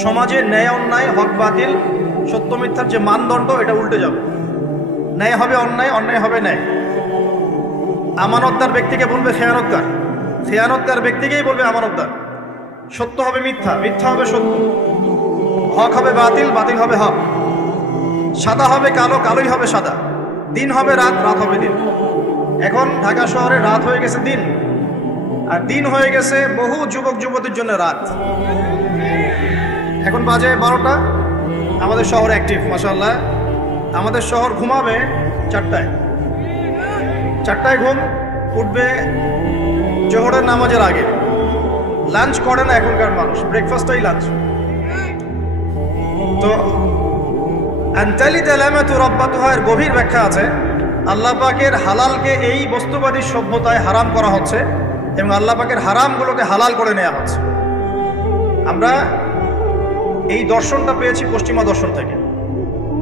সমাজে ন্যায় অন্যায়, হক বাতিল, সত্য মিথ্যার যে মানদণ্ড, এটা উল্টে যাবে। ন্যায় হবে অন্যায়, অন্যায় হবে ন্যায়। আমানতদার ব্যক্তিকে বলবে খেয়ানতকার, খেয়ানতকার ব্যক্তিকেই বলবে আমানতদার। সত্য হবে মিথ্যা, মিথ্যা হবে সত্য। হক হবে বাতিল, বাতিল হবে হক। সাদা হবে কালো, কালোই হবে সাদা। দিন হবে রাত, রাত হবে দিন। এখন ঢাকা শহরে রাত হয়ে গেছে দিন, আর দিন হয়ে গেছে বহু যুবক যুবতীর জন্য রাত। এখন বাজে 12টা, আমাদের শহর অ্যাক্টিভ মাশাআল্লাহ। আমাদের শহর ঘুমাবে 4টায়, 4টায় ঘুম উঠবে জোহরের নামাজের আগে। লাঞ্চ করে না এখনকার মানুষ, ব্রেকফাস্টটাই লাঞ্চ। তো আনতালি তালামাতু রাব্বাতুহার গভীর ব্যাখ্যা আছে। আল্লাহ পাকের হালালকে এই বস্তুবাদী সভ্যতায় হারাম করা হচ্ছে এবং আল্লাহ পাকের হারামগুলোকে হালাল করে নেওয়া হচ্ছে। আমরা এই দর্শনটা পেয়েছি পশ্চিমা দর্শন থেকে।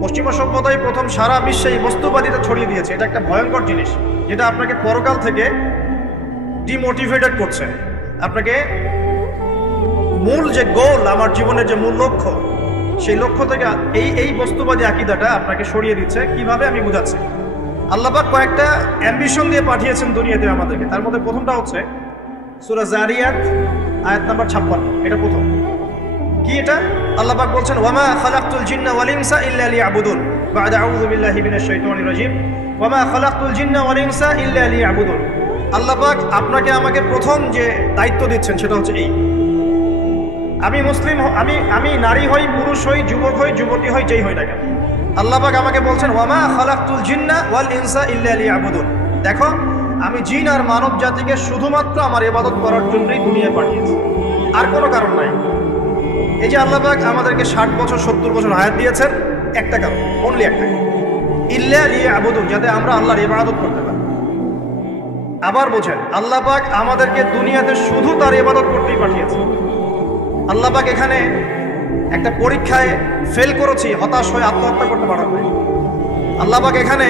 পশ্চিমা সভ্যতায় প্রথম সারা বিশ্বে এই বস্তুবাদিতা ছড়িয়ে দিয়েছে। এটা একটা ভয়ঙ্কর জিনিস, যেটা আপনাকে পরকাল থেকে ডিমোটিভেটেড করছে। আপনাকে মূল যে গোল, আমার জীবনের যে মূল লক্ষ্য, সেই লক্ষ্য থেকে এই বস্তুবাদী আকীদাটা আপনাকে সরিয়ে দিচ্ছে। কিভাবে আমি বুঝাচ্ছি। আল্লাহ পাক কয়েকটা অ্যাম্বিশন দিয়ে পাঠিয়েছেন দুনিয়াতে আমাদেরকে। তার মধ্যে প্রথমটা হচ্ছে সূরা জারিয়াত আয়াত নাম্বার 56। এটা প্রথম। কি এটা? আল্লাহ পাক বলছেন, ওয়ামা খালাকতুল জিন্না ওয়াল ইনসা ইল্লা লিয়াবুদুন, বা'দা আউযু বিল্লাহি মিনাশ শাইতানির রাজীম, ওয়ামা খালাকতুল জিন্না ওয়াল ইনসা ইল্লা লিয়াবুদুন। আল্লাহ পাক আপনাকে আমাকে প্রথম যে দায়িত্ব দিচ্ছেন সেটা হচ্ছে এই, আমি মুসলিম, আমি নারী হই, পুরুষ হই, যুবক হই, যুবতী হই, যেই হই না কেন, আল্লাহ পাক আমাকে বলছেন, ওয়ামা খালাকতুল জিন্না ওয়াল ইনসা ইল্লা লিয়াবুদুন। দেখো, আমি জিন আর মানব জাতিকে শুধুমাত্র আমার ইবাদত করার জন্যই দুনিয়ায় পাঠিয়েছি, আর কোনো কারণ নাই। এই যে আল্লাহ পাক আমাদেরকে 60 বছর 70 বছর হায়াত দিয়েছেন, একটা কারণ, অনলি একটা, ইল্লা লিয়াবুদুন, যাতে আমরা আল্লাহর ইবাদত করতে পারি। আবার বোঝেন, আল্লাহ পাক আমাদেরকে দুনিয়াতে শুধু তার ইবাদত করতেই পাঠিয়েছে। আল্লাহ পাক এখানে একটা পরীক্ষায় ফেল করেছি, হতাশ হয়ে আত্মহত্যা করতে পারেন নাই। আল্লাহ পাক এখানে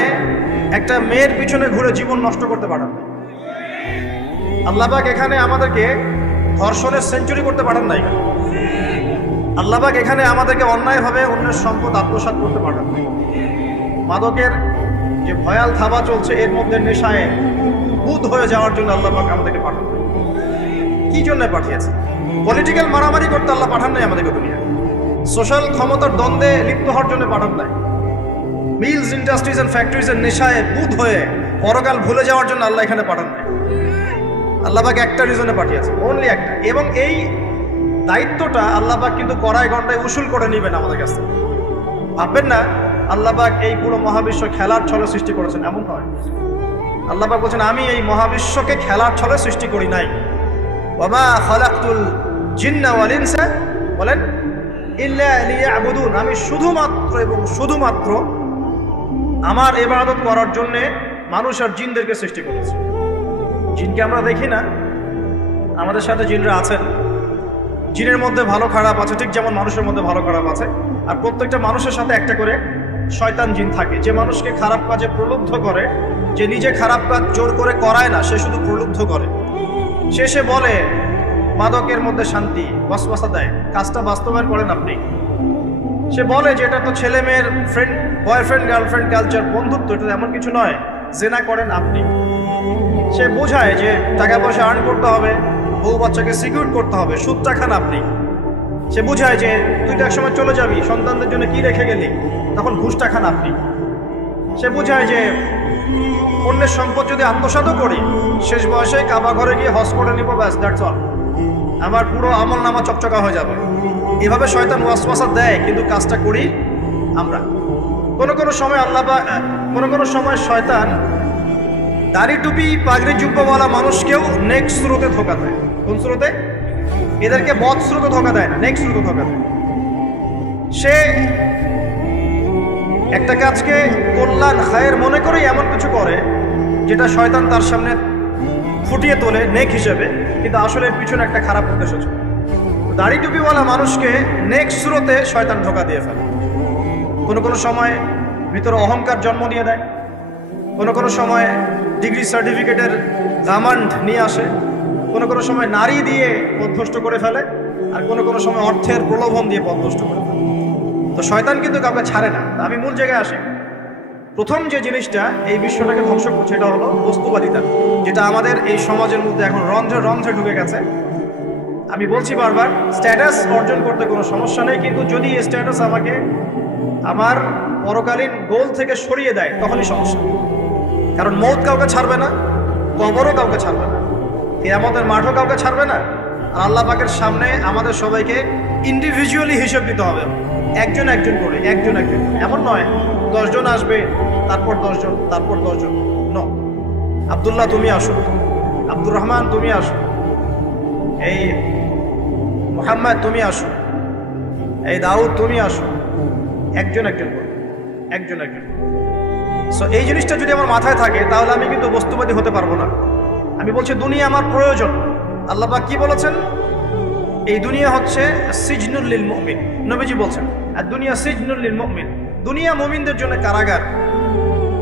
একটা মেয়ের পিছনে ঘুরে জীবন নষ্ট করতে পারেন নাই। আল্লাহ পাক এখানে আমাদেরকে ধর্ষণের সেঞ্চুরি করতে পারেন নাই। আল্লাহ পাক এখানে আমাদেরকে অন্যায়ভাবে অন্যের সম্পদ আত্মসাৎ করতে পারেন নাই। মাদকের যে ভয়াল থাবা চলছে, এর মধ্যে নেশায় বুধ হয়ে যাওয়ার জন্য আল্লাহ পাক আমাদেরকে পাঠান নাই। কি জন্য পাঠিয়েছে? পলিটিক্যাল মারামারি করতে আল্লাহ পাঠান নাই আমাদেরকে দুনিয়ায়। সোশ্যাল ক্ষমতার দ্বন্দ্বে লিপ্ত হওয়ার জন্য পাঠান নাই। মিলস, ইন্ডাস্ট্রিজ এন্ড ফ্যাক্টরিজের নেশায় বুধ হয়ে পরকাল ভুলে যাওয়ার জন্য আল্লাহ এখানে পাঠান নাই। আল্লাহ পাক একটা রিজনে পাঠিয়েছে, অনলি একটা। এবং এই দায়িত্বটা আল্লাহ পাক কিন্তু কড়াই গন্ডায় উসুল করে নেবেন আমাদের কাছ থেকে। ভাববেন না আল্লাহ পাক এই পুরো মহাবিশ্ব খেলার ছলে সৃষ্টি করেছেন, এমন নয়। আল্লাহ পাক বলছেন, আমি এই মহাবিশ্বকে খেলার ছলে সৃষ্টি করি নাই। ওয়ামা খালাকতুল জিন্না ওয়াল ইনসা, বলেন, ইল্লা লিয়াবুদুন, আমি শুধুমাত্র এবং শুধুমাত্র আমার ইবাদত করার জন্য মানুষ আর জিনদেরকে সৃষ্টি করেছি। জিনকে আমরা দেখি না, আমাদের সাথে জিনরা আছেন। জিনের মধ্যে ভালো খারাপ আছে, ঠিক যেমন মানুষের মধ্যে ভালো খারাপ আছে। আর প্রত্যেকটা মানুষের সাথে একটা করে শয়তান জিন থাকে, যে মানুষকে খারাপ কাজে প্রলুব্ধ করে, যে নিজে খারাপ কাজ জোর করে করায় না, সে শুধু প্রলুব্ধ করে। সে বলে মাদকের মধ্যে শান্তি, ওয়াসওয়াসা দেয়, কাজটা বাস্তবায়ন করেন আপনি। সে বলে যে এটা তো ছেলে মেয়ের ফ্রেন্ড, বয়ফ্রেন্ড গার্লফ্রেন্ড কালচার, বন্ধুত্ব, এটা এমন কিছু নয়, জেনা করেন আপনি। সে বোঝায় যে টাকা পয়সা আর্ন করতে হবে, বউ বাচ্চাকে সিকিউর করতে হবে, সুদটা খান আপনি। সে বোঝায় যে তুই তো এক সময় চলে যাবি, সন্তানদের জন্য কি রেখে গেলি, তখন ঘুষটা খান আপনি। সে বোঝায় যে অন্যের সম্পদ যদি আত্মসাৎও করি, শেষ বয়সে কাবা ঘরে গিয়ে হজ করে নিব, ব্যাস, দ্যাটস অল, আমার পুরো আমল নামা চকচকা হয়ে যাবে। এভাবে শয়তান ওয়াসওয়াসা দেয়, কিন্তু কাজটা করি আমরা। কোনো সময় আল্লাহ বা কোনো সময় শয়তান দাড়ি টুপি পাগড়ি জুব্বাওয়ালা মানুষকেও নেক্সট স্রোতে ধোকা দেয়। কোন স্রোতে? এদেরকে বদ স্রোতে ধোকা দেয় না, নেক্সট স্রোতে ধোকা দেয়। সে একটা কাজকে কল্যাণ খায়ের মনে করেই এমন কিছু করে যেটা শয়তান তার সামনে ফুটিয়ে তোলে নেক হিসেবে, কিন্তু আসলে পিছনে একটা খারাপ উদ্দেশ্য ছিল। দাড়ি টুপিওয়ালা মানুষকে নেক্সট স্রোতে শয়তান ধোকা দিয়ে ফেলে। কোনো সময় ভিতরে অহংকার জন্ম দিয়ে দেয়, কোনো সময় ডিগ্রি সার্টিফিকেটের গামান্ড নিয়ে আসে, কোনো সময় নারী দিয়ে অভ্যস্ত করে ফেলে, আর কোনো কোনো সময় অর্থের প্রলোভন দিয়ে পথ নষ্ট করে ফেলে। তো শয়তান কিন্তু কাউকে ছাড়ে না। আমি মূল জায়গায় আসি। প্রথম যে জিনিসটা এই বিশ্বটাকে ধ্বংস করছে এটা হলো বস্তুবাদিতা, যেটা আমাদের এই সমাজের মধ্যে এখন রন্ধ্রে রন্ধ্রে ঢুকে গেছে। আমি বলছি বারবার, স্ট্যাটাস অর্জন করতে কোনো সমস্যা নেই, কিন্তু যদি এই স্ট্যাটাস আমাকে আমার পরকালীন গোল থেকে সরিয়ে দেয় তখনই সমস্যা। কারণ মৌত কাউকে ছাড়বে না, কবরও কাউকে ছাড়বে না, কিয়ামতের মাঠও কাউকে ছাড়বে না। আর আল্লাহ পাকের সামনে আমাদের সবাইকে ইন্ডিভিজুয়ালি হিসেব দিতে হবে, একজন একজন করে, একজন একজন। এমন নয় 10 জন আসবে, তারপর 10 জন, তারপর 10 জন। নো, আব্দুল্লাহ তুমি আসো, আব্দুর রহমান তুমি আসো, এই মোহাম্মদ তুমি আসো, এই দাউদ তুমি আসো, একজন একজন করে, একজন একজন। সো এই জিনিসটা যদি আমার মাথায় থাকে তাহলে আমি কিন্তু বস্তুবাদী হতে পারবো না। আমি বলছি দুনিয়া আমার প্রয়োজন। আল্লাহ পাক কি বলেছেন? এই দুনিয়া হচ্ছে সিজনুল লিল মুমিন। নবীজি বলছেন আর দুনিয়া সিজনুল লিল মুমিন। দুনিয়া মুমিনদের জন্য কারাগার।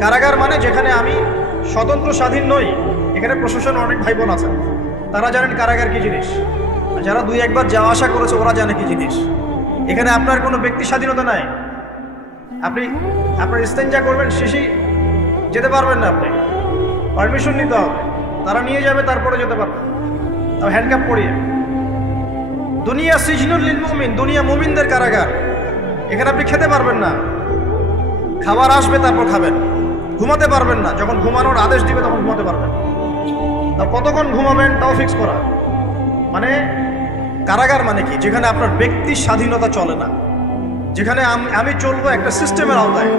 কারাগার মানে যেখানে আমি স্বতন্ত্র স্বাধীন নই। এখানে প্রশাসন অনেক ভাই বোন আছেন, তারা জানেন কারাগার কি জিনিস। যারা 2-1 বার যাওয়া আসা করেছে ওরা জানে কি জিনিস। এখানে আপনার কোনো ব্যক্তি স্বাধীনতা নাই। আপনি আপনার ইস্তেঞ্জা করবেন, শিশি যেতে পারবেন না, আপনি পারমিশন নিতে হবে, তারা নিয়ে যাবে, তারপরে যেতে পারবেন, তাও হ্যান্ডকাপ পরিয়ে। দুনিয়া সিজনুল লিল মুমিন, দুনিয়া মুমিনদের কারাগার। এখানে আপনি খেতে পারবেন না, খাবার আসবে তারপর খাবেন, ঘুমাতে পারবেন না, যখন ঘুমানোর আদেশ দিবে তখন ঘুমাতে পারবেন। তা কতক্ষণ ঘুমাবেন তাও ফিক্স করা। মানে কারাগার মানে কি? যেখানে আপনার ব্যক্তি স্বাধীনতা চলে না, যেখানে আমি চলবো একটা সিস্টেমের আওতায়।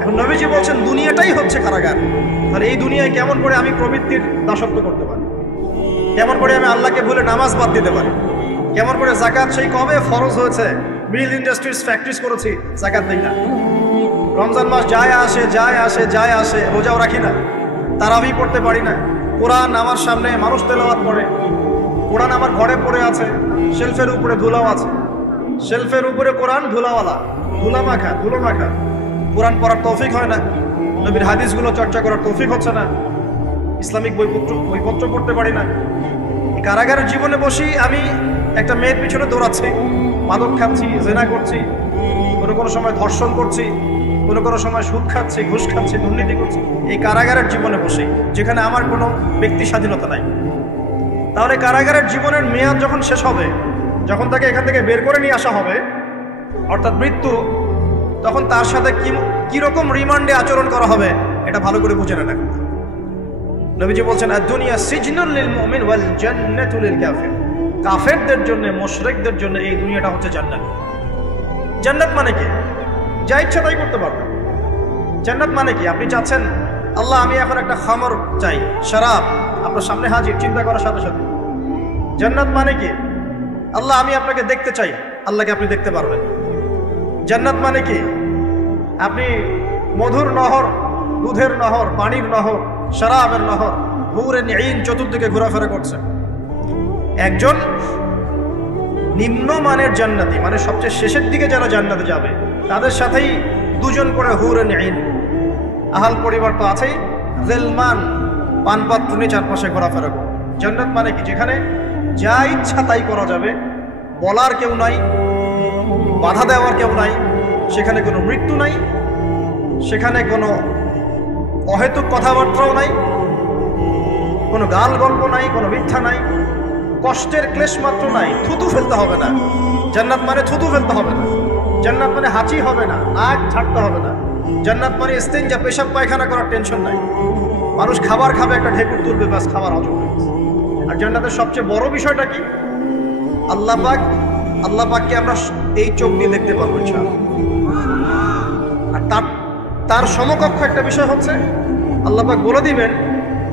এখন নবীজি বলছেন দুনিয়াটাই হচ্ছে কারাগার। তাহলে এই দুনিয়ায় কেমন করে আমি প্রবৃত্তির দাসত্ব করতে পারি? কেমন করে আমি আল্লাহকে ভুলে নামাজ বাদ দিতে পারি? কেমন করে জাকাত সেই কবে ফরজ হয়েছে, মিল ইন্ডাস্ট্রিজ ফ্যাক্টরিজ করেছি, জাকাত দিই না। রমজান মাস যায় আসে যায় আসে যায় আসে, রোজাও রাখি না, তারাবি পড়তে পারি না। কোরআন আমার সামনে মানুষ তেলাওয়াত পড়ে, কোরআন আমার ঘরে পড়ে আছে, শেলফের উপরে ধুলাও আছে, শেলফের উপরে কোরআন ধুলাওয়ালা, ধুলো মাখা। কোরআন পড়ার তৌফিক হয় না, নবীর হাদিসগুলো চর্চা করার তৌফিক হচ্ছে না, ইসলামিক বইপত্র পড়তে পারি না। কারাগারের জীবনে বসি আমি একটা মেয়ের পিছনে দৌড়াচ্ছি, মাদক খাচ্ছি, জেনা করছি, কোনো সময় ধর্ষণ করছি, কোনো সময় সুদ খাচ্ছি, ঘুষ খাচ্ছি, দুর্নীতি করছি। এই কারাগারের জীবনে বসি, যেখানে আমার কোনো ব্যক্তি স্বাধীনতা নাই। তাহলে কারাগারের জীবনের মেয়াদ যখন শেষ হবে, যখন তাকে এখান থেকে বের করে নিয়ে আসা হবে, অর্থাৎ মৃত্যু, তখন তার সাথে কিরকম রিমান্ডে আচরণ করা হবে এটা ভালো করে বুঝে নেন। নবীজি বলছেন দুনিয়া সিজনুল লিল মুমিন ওয়াল জান্নাতু লিল কাফির। কাফেরদের জন্য, মুশরিকদের জন্য এই দুনিয়াটা হচ্ছে জান্নাত। জান্নাত মানে কি? যা ইচ্ছা তাই করতে পারবেন। জান্নাত মানে কি? আপনি চাচ্ছেন আল্লাহ আমি এখন একটা খামর চাই, শরাব, আপনার সামনে হাজির, চিন্তা করার সাথে সাথে। জান্নাত মানে কি? আল্লাহ আমি আপনাকে দেখতে চাই, আল্লাহকে আপনি দেখতে পারবেন। জান্নাত মানে কি? আপনি মধুর নহর, দুধের নহর, পানির নহর, শরাবের নহর, হুরুন ঈন চতুর্দিকে ঘোরাফেরা করছে। একজন নিম্নমানের জান্নাতি, মানে সবচেয়ে শেষের দিকে যারা জান্নাতে যাবে, তাদের সাথেই 2 জন করে হুরুন ঈন, আহাল পরিবার তো আছেই, গিলমান, পানপাত্র নিয়ে চারপাশে ঘোরাফেরা করে। জান্নাত মানে কি? যেখানে যা ইচ্ছা তাই করা যাবে, বলার কেউ নাই, বাধা দেওয়ার কেউ নাই, সেখানে কোনো মৃত্যু নাই, সেখানে কোনো অহেতুক কথাবার্তাও নাই, কোনো গাল গল্প নাই, কোনো মিথ্যা নাই, কষ্টের ক্লেশ মাত্র নাই, থুতু ফেলতে হবে না। জান্নাত মানে থুতু ফেলতে হবে না। জান্নাত মানে হাঁচি হবে না, নাক ছাড়তে হবে না। জান্নাত মানে ইস্তেঞ্জা, পেশাব পায়খানা করার টেনশন নাই। মানুষ খাবার খাবে, একটা ঢেকুর তুলবে, ব্যাস খাবার হজম হয়ে গেছে। আর জান্নাতের সবচেয়ে বড় বিষয়টা কি? আল্লাহ পাককে আমরা এই চোখ দিয়ে দেখতে পারবো ইনশাআল্লাহ। আর তার সমকক্ষ একটা বিষয় হচ্ছে আল্লাহ পাক বলে দিবেন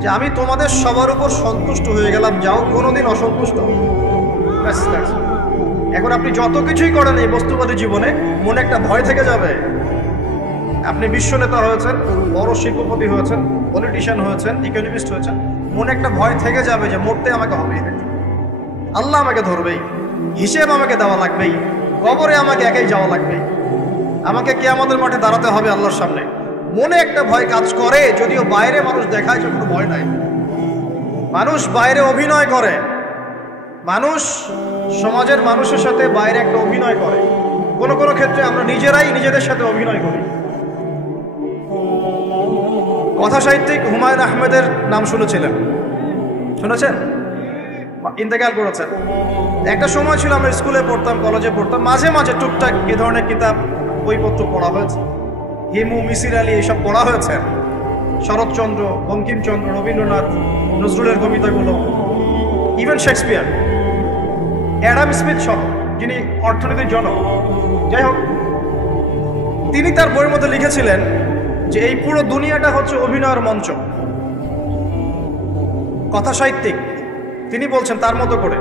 যে আমি তোমাদের সবার উপর সন্তুষ্ট হয়ে গেলাম, যাও কোনোদিন অসন্তুষ্ট। এখন আপনি যত কিছুই করেন এই বস্তুবাদী জীবনে, মনে একটা ভয় থেকে যাবে। আপনি বিশ্ব নেতা হয়েছেন, বড় শিল্পপতি হয়েছেন, পলিটিশিয়ান হয়েছেন, ইকোনমিস্ট হয়েছেন, মনে একটা ভয় থেকে যাবে যে মরতে আমাকে হবেই, আল্লাহ আমাকে ধরবেই, হিসেব আমাকে দেওয়া লাগবেই, কবরে আমাকে একাই যাওয়া লাগবে, আমাকে কিয়ামতের মাঠে দাঁড়াতে হবে আল্লাহর সামনে। মনে একটা ভয় কাজ করে, যদিও বাইরে মানুষ দেখায় যে কোনো ভয় নাই। মানুষ বাইরে অভিনয় করে, মানুষ সমাজের মানুষের সাথে বাইরে একটা অভিনয় করে, কোনো কোনো ক্ষেত্রে আমরা নিজেরাই নিজেদের সাথে অভিনয় করি। কথা সাহিত্যিক হুমায়ুন আহমেদের নাম শুনেছিলেন? শুনেছেন? ইন্তেকাল করেছেন। একটা সময় ছিল আমরা স্কুলে পড়তাম, কলেজে পড়তাম, মাঝে মাঝে টুকটাক এ ধরনের কিতাব বইপত্র পড়া হয়েছে। হিমু, মিসির আলী এইসব পড়া হয়েছে। শরৎচন্দ্র, বঙ্কিমচন্দ্র, রবীন্দ্রনাথ, নজরুলের কবিতাগুলো, ইভেন শেক্সপিয়ার, অ্যাডাম স্মিথ সহ, যিনি অর্থনীতির জনক। যাই হোক, তিনি তার বইয়ের মধ্যে লিখেছিলেন যে এই পুরো দুনিয়াটা হচ্ছে অভিনয়ের মঞ্চ। কথা সাহিত্যিক তিনি বলছেন তার মতো করে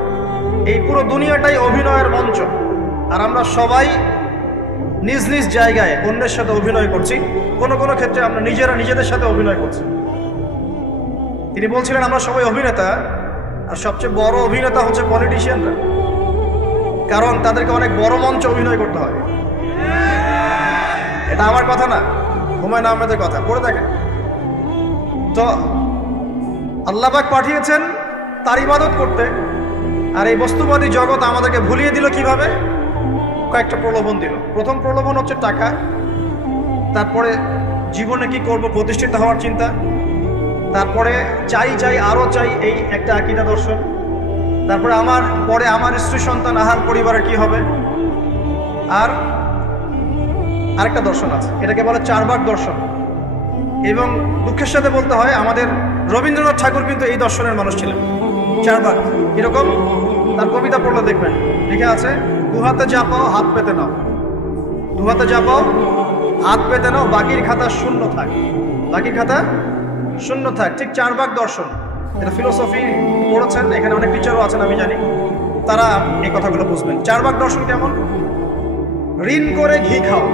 এই পুরো দুনিয়াটাই অভিনয়ের মঞ্চ, আর আমরা সবাই নিজ নিজ জায়গায় অন্যের সাথে অভিনয় করছি। কোনো কোনো ক্ষেত্রে আমরা নিজেরা নিজেদের সাথে অভিনয় করছি। তিনি বলছিলেন আমরা সবাই অভিনেতা, আর সবচেয়ে বড় অভিনেতা হচ্ছে পলিটিশিয়ানরা, কারণ তাদেরকে অনেক বড় মঞ্চে অভিনয় করতে হয়। এটা আমার কথা না, হুমায়ুন আহমেদের কথা, পড়ে দেখেন। তো আল্লাহ পাক পাঠিয়েছেন তার ইবাদত করতে, আর এই বস্তুবাদী জগৎ আমাদেরকে ভুলিয়ে দিল কিভাবে? কয়েকটা প্রলোভন দিল। প্রথম প্রলোভন হচ্ছে টাকা, তারপরে জীবনে কি করব প্রতিষ্ঠিত হওয়ার চিন্তা, তারপরে চাই চাই আরো চাই এই একটা আকীদা দর্শন, তারপরে আমার স্ত্রী সন্তান আহার পরিবারের কি হবে, আর আরেকটা দর্শন আছে, এটাকে বলে চারবাক দর্শন। এবং দুঃখের সাথে বলতে হয় আমাদের রবীন্দ্রনাথ ঠাকুর কিন্তু এই দর্শনের মানুষ ছিলেন। চারবাক কিরকম? তার কবিতা পড়লে দেখবেন লিখে আছে, দুহাতে যা পাও হাত পেতে নাও, দুহাতে যা পাও হাত পেতে নাও, বাকির খাতা শূন্য থাক, বাকির খাতা শূন্য থাক। ঠিক চারবাক দর্শন, এটা ফিলোসফি পড়েছেন, এখানে অনেক টিচারও আছেন আমি জানি, তারা এই কথাগুলো বুঝবেন। চারবাক দর্শন কেমন? ঋণ করে ঘি খাও,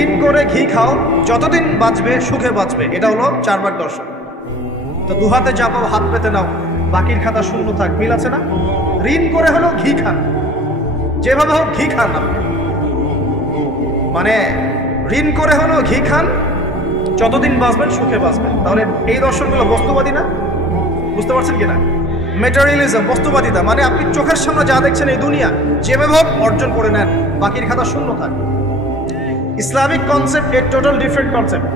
ঋণ করে ঘি খাও, যতদিন বাঁচবে সুখে বাঁচবে, এটা হলো চারবাক দর্শন। তো দুহাতে যা পাও হাত পেতে নাও, বাকির খাতা শূন্য থাক, মিল আছে না? ঋণ করে হলো ঘি খান, যেভাবে হোক ঘি খান আপনি, মানে ঋণ করে হলো ঘি খান, যতদিন বাঁচবেন সুখে বাঁচবেন। তাহলে এই দর্শনগুলো বস্তুবাদী না? বুঝতে পারছেন কিনা? মেটেরিয়ালিজম, বস্তুবাদিতা, মানে আপনি চোখের সামনে যা দেখছেন এই দুনিয়া, যেভাবে হোক অর্জন করে নেন, বাকির খাতা শূন্য থাক। ইসলামিক কনসেপ্ট এর টোটাল ডিফারেন্ট কনসেপ্ট।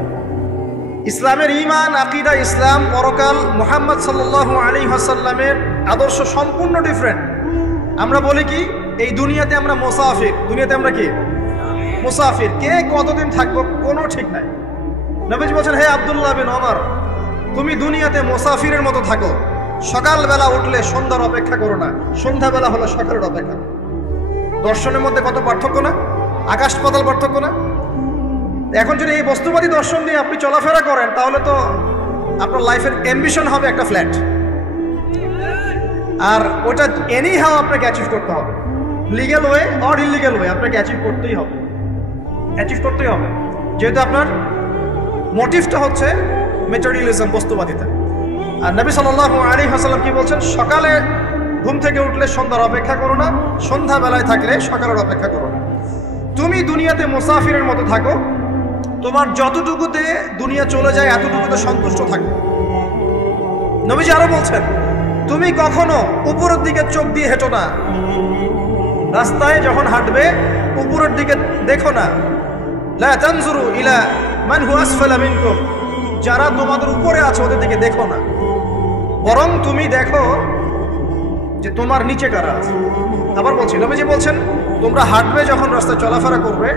ইসলামের ঈমান, আকীদা, ইসলাম, পরকাল, মুহাম্মদ সাল্লাল্লাহু আলাইহি ওয়াসাল্লামের আদর্শ সম্পূর্ণ ডিফারেন্ট। আমরা বলি কি এই দুনিয়াতে আমরা মুসাফির, দুনিয়াতে আমরা কি মুসাফির, কে কতদিন থাকবো কোনো ঠিক নাই। নবীজি বলছেন, হে আব্দুল্লাহ বিন ওমর, তুমি দুনিয়াতে মুসাফিরের মতো থাকো, সকালবেলা উঠলে সন্ধ্যার অপেক্ষা করো না, সন্ধ্যাবেলা হলো সকালের অপেক্ষা। দর্শনের মধ্যে কত পার্থক্য না? আকাশ পাতাল পার্থক্য না? এখন যদি এই বস্তুবাদী দর্শন দিয়ে আপনি চলাফেরা করেন, তাহলে তো আপনার লাইফের অ্যাম্বিশন হবে একটা ফ্ল্যাট, আর ওটা এনি হাও আপনাকে অ্যাচিভ করতে হবে, legal way or illegal way, আপনাকে অ্যাচিভ করতেই হবে, অ্যাচিভ করতেই হবে, যেহেতু আপনার মোটিভটা হচ্ছে মেটেরিয়ালিজম, বস্তুবাদিতা। আর নবী সাল্লাল্লাহু আলাইহি ওয়াসাল্লাম কি বলছেন? সকালে ঘুম থেকে উঠলে সন্ধ্যার অপেক্ষা করো না, সন্ধ্যাবেলায় থাকলে সকালের অপেক্ষা করো না। তুমি দুনিয়াতে মুসাফিরের মতো থাকো, তোমার যতটুকুতে দুনিয়া চলে যায় এতটুকুতে সন্তুষ্ট থাকো। নবীজি আরো বলছেন, তুমি কখনো উপরের দিকে চোখ দিয়ে হেঁটো না, রাস্তায় যখন হাঁটবে উপরের দিকে দেখো না। লা তানজুরু ইলা মান হুয়া আসফালা মিনকুম, যারা তোমাদের উপরে আছে ওদের দিকে দেখো না, বরং তুমি দেখো যে তোমার নিচে কারা আছে। আবার বলছি, নবীজি বলছেন, তোমরা হাঁটবে যখন রাস্তায় চলাফেরা করবে,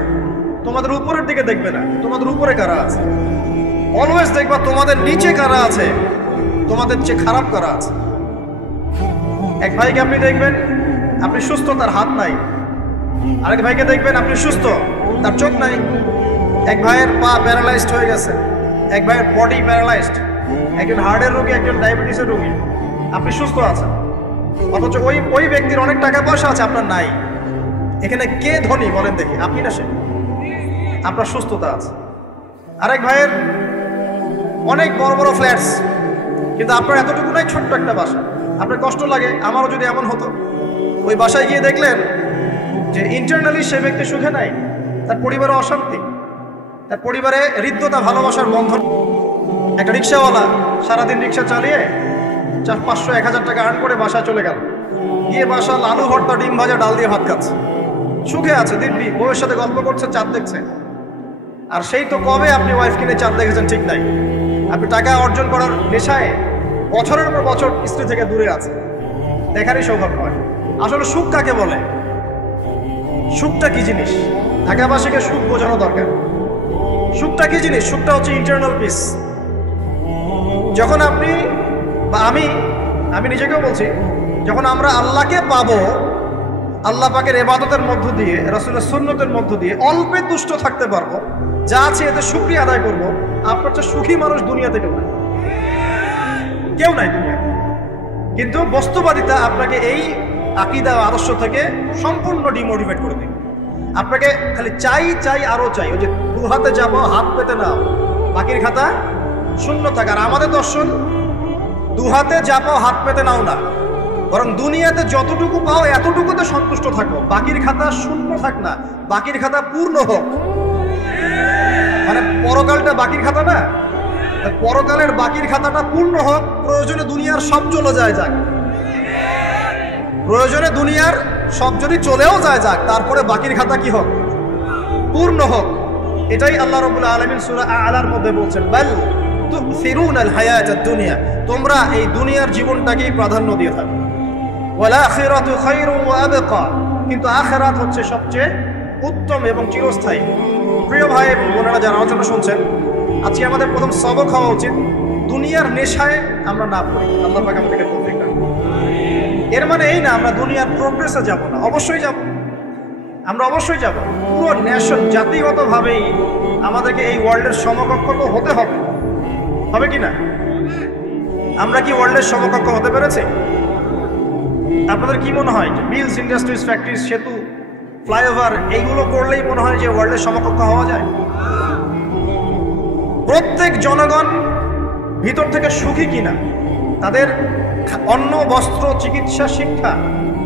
তোমাদের উপরের দিকে দেখবে না, তোমাদের উপরে কারা আছে। অলওয়েজ দেখবা তোমাদের নিচে কারা আছে, তোমাদের চেয়ে খারাপ কারা আছে। এক ভাইকে আপনি দেখবেন আপনি সুস্থ, তার হাত নাই। আরেক ভাইকে দেখবেন আপনি সুস্থ, তার চোখ নাই। এক ভাইয়ের পা প্যারালাইজড হয়ে গেছে, এক ভাইয়ের বডি প্যারালাইজড, একজন হার্টের রোগী, একজন ডায়াবেটিসের রোগী। আপনি সুস্থ আছেন, অথচ ওই ব্যক্তির অনেক টাকা পয়সা আছে, আপনার নাই। এখানে কে ধনী বলেন দেখি, আপনি না সে? আপনার সুস্থতা আছে। আরেক ভাইয়ের অনেক বড় বড় ফ্ল্যাটস, কিন্তু আপনার এতটুকু নাই, ছোট্ট একটা বাসা। আপনার কষ্ট লাগে, আমারও যদি এমন হতো। ওই বাসায় গিয়ে দেখলেন যে ইন্টারনালি সে ব্যক্তি সুখে নাই, তার পরিবারে অশান্তি, তার পরিবারে হৃদ্যতা, ভালোবাসার বন্ধন। একটা রিক্সাওয়ালা সারাদিন রিক্সা চালিয়ে 500-1000 টাকা আর্ন করে বাসায় চলে গেল, গিয়ে বাসা আলু ভর্তা, ডিম ভাজা, ডাল দিয়ে ভাত খাচ্ছে, সুখে আছে দিব্যি, বউয়ের সাথে গল্প করছে, চাঁদ দেখছে। আর সেই তো কবে আপনি ওয়াইফ কিনে চাঁদ দেখেছেন ঠিক নাই। আপনি টাকা অর্জন করার নেশায় বছরের পর বছর স্ত্রী থেকে দূরে আছে, দেখারই সৌভাগ্য হয়। আসলে সুখ কাকে বলে, সুখটা কি জিনিস, ঢাকাবাসীকে সুখ বোঝানো দরকার। সুখটা কি জিনিস? সুখটা হচ্ছে ইন্টারনাল পিস। যখন আপনি বা আমি নিজেকেও বলছি, যখন আমরা আল্লাহকে পাবো, আল্লাহ পাকের ইবাদতের মধ্য দিয়ে, রাসূলের সুন্নতের মধ্য দিয়ে অল্পে তুষ্ট থাকতে পারবো, যা আছে এতে শুকরিয়া আদায় করবো, আপনার চেয়ে সুখী মানুষ দুনিয়াতে কেউ নাই দুনিয়াতে। কিন্তু বস্তুবাদিতা আপনাকে এই আকীদা আদর্শ থেকে সম্পূর্ণ ডিমোটিভেট করে দেবে। আপনাকে খালি চাই আরো চাই। ওই যে দু হাতে যাবো হাত পেতে নাও, বাকির খাতা শূন্য থাকে। আর আমাদের দর্শন দু হাতে যাবো হাত পেতে নাও না, বরং দুনিয়াতে যতটুকু পাও এতটুকুতে সন্তুষ্ট থাকো, বাকির খাতা শূন্য থাক না, বাকির খাতা পূর্ণ হোক। মানে পরকালটা বাকির খাতা না, পরকালের বাকির খাতাটা পূর্ণ হোক। প্রয়োজনে দুনিয়ার সব চলে যায় যাক, প্রয়োজনে দুনিয়ার সব যদি চলেও যায় যাক, তারপরে বাকির খাতা কি হোক? পূর্ণ হোক। এটাই আল্লাহ রাব্বুল আলামিন সূরা আ'লার মধ্যে বলছেন, বাল তুসিরুনাল হায়াতাদ দুনিয়া, তোমরা এই দুনিয়ার জীবনটাকেই প্রাধান্য দিয়ে থাকো। ওয়াল আখিরাতু খায়রুন ওয়া আবকা, কিন্তু আখিরাত হচ্ছে সবচেয়ে উত্তম এবং চিরস্থায়ী। প্রিয় ভাই এবং বোনেরা যারা আলোচনা শুনছেন, আজকে আমাদের প্রথম সবক হওয়া উচিত দুনিয়ার নেশায় আমরা না পড়ি। আল্লাহ পাক আমাদেরকে তৌফিক দান। এর মানে এই না আমরা দুনিয়ার প্রোগ্রেসে যাব না, অবশ্যই যাব, আমরা অবশ্যই যাব। পুরো নেশন জাতিগতভাবেই আমাদেরকে এই ওয়ার্ল্ডের সমকক্ষ তো হতে হবে, হবে কি না? আমরা কি ওয়ার্ল্ডের সমকক্ষ হতে পেরেছি? আপনাদের কি মনে হয় যে মিলস, ইন্ডাস্ট্রিজ, ফ্যাক্টরিজ, সেতু, ফ্লাইওভার এইগুলো করলেই মনে হয় যে ওয়ার্ল্ডের সমকক্ষ হওয়া যায়? প্রত্যেক জনগণ ভিতর থেকে সুখী কিনা, তাদের অন্ন, বস্ত্র, চিকিৎসা, শিক্ষা,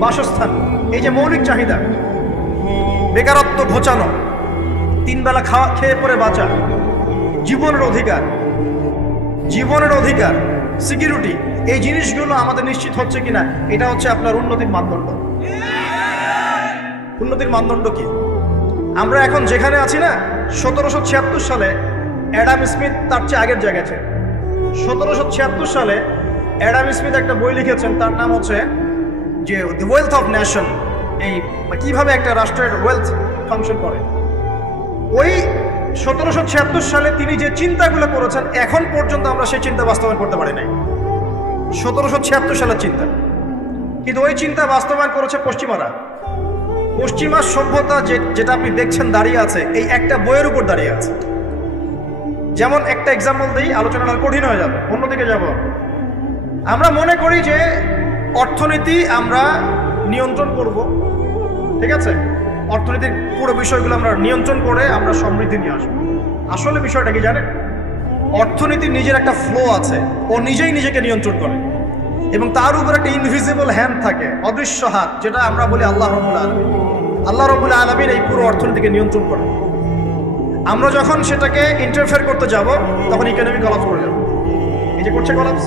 বাসস্থান, এই যে মৌলিক চাহিদা, বেকারত্ব ঘোচানো, তিন বেলা খেয়ে পরে বাঁচা, জীবনের অধিকার, সিকিউরিটি, এই জিনিসগুলো আমাদের নিশ্চিত হচ্ছে কিনা, এটা হচ্ছে আপনার উন্নতির মানদণ্ড। উন্নতির মানদণ্ড কি? আমরা এখন যেখানে আছি না, 1776 সালে অ্যাডাম স্মিথ তার চেয়ে আগের জায়গায় ছিল। 1776 সালে অ্যাডাম স্মিথ একটা বই লিখেছেন, তার নাম হচ্ছে যে দি ওয়েলথ অফ নেশন, এই কিভাবে একটা রাষ্ট্রের ওয়েলথ ফাংশন করে। ওই 1776 সালে তিনি যে চিন্তাগুলো করেছেন, এখন পর্যন্ত আমরা সেই চিন্তা বাস্তবায়ন করতে পারি নাই। 1776 সালের চিন্তা, কিন্তু ওই চিন্তা বাস্তবায়ন করেছে পশ্চিমারা। পশ্চিমা সভ্যতা যেটা আপনি দেখছেন দাঁড়িয়ে আছে, এই একটা বইয়ের উপর দাঁড়িয়ে আছে। যেমন একটা এক্সাম্পল দিই, আলোচনাটা কঠিন হয়ে যাবে, অন্যদিকে যাব। আমরা মনে করি যে অর্থনীতি আমরা নিয়ন্ত্রণ করব, ঠিক আছে, অর্থনীতির পুরো বিষয়গুলো আমরা নিয়ন্ত্রণ করে আমরা সমৃদ্ধি নিয়ে আসবো। আসলে বিষয়টা কি জানেন? অর্থনীতির নিজের একটা ফ্লো আছে, ও নিজেই নিজেকে নিয়ন্ত্রণ করে, এবং তার উপর একটা ইনভিজিবল হ্যান্ড থাকে, অদৃশ্য হাত, যেটা আমরা বলি আল্লাহ রাব্বুল আলামিন। আল্লাহ রাব্বুল আলামিন এই পুরো অর্থনীতিকে নিয়ন্ত্রণ করে। আমরা যখন সেটাকে ইন্টারফেয়ার করতে যাব, তখন ইকোনমি কলাপস করে যাবে। এই যে করছে কলাপস।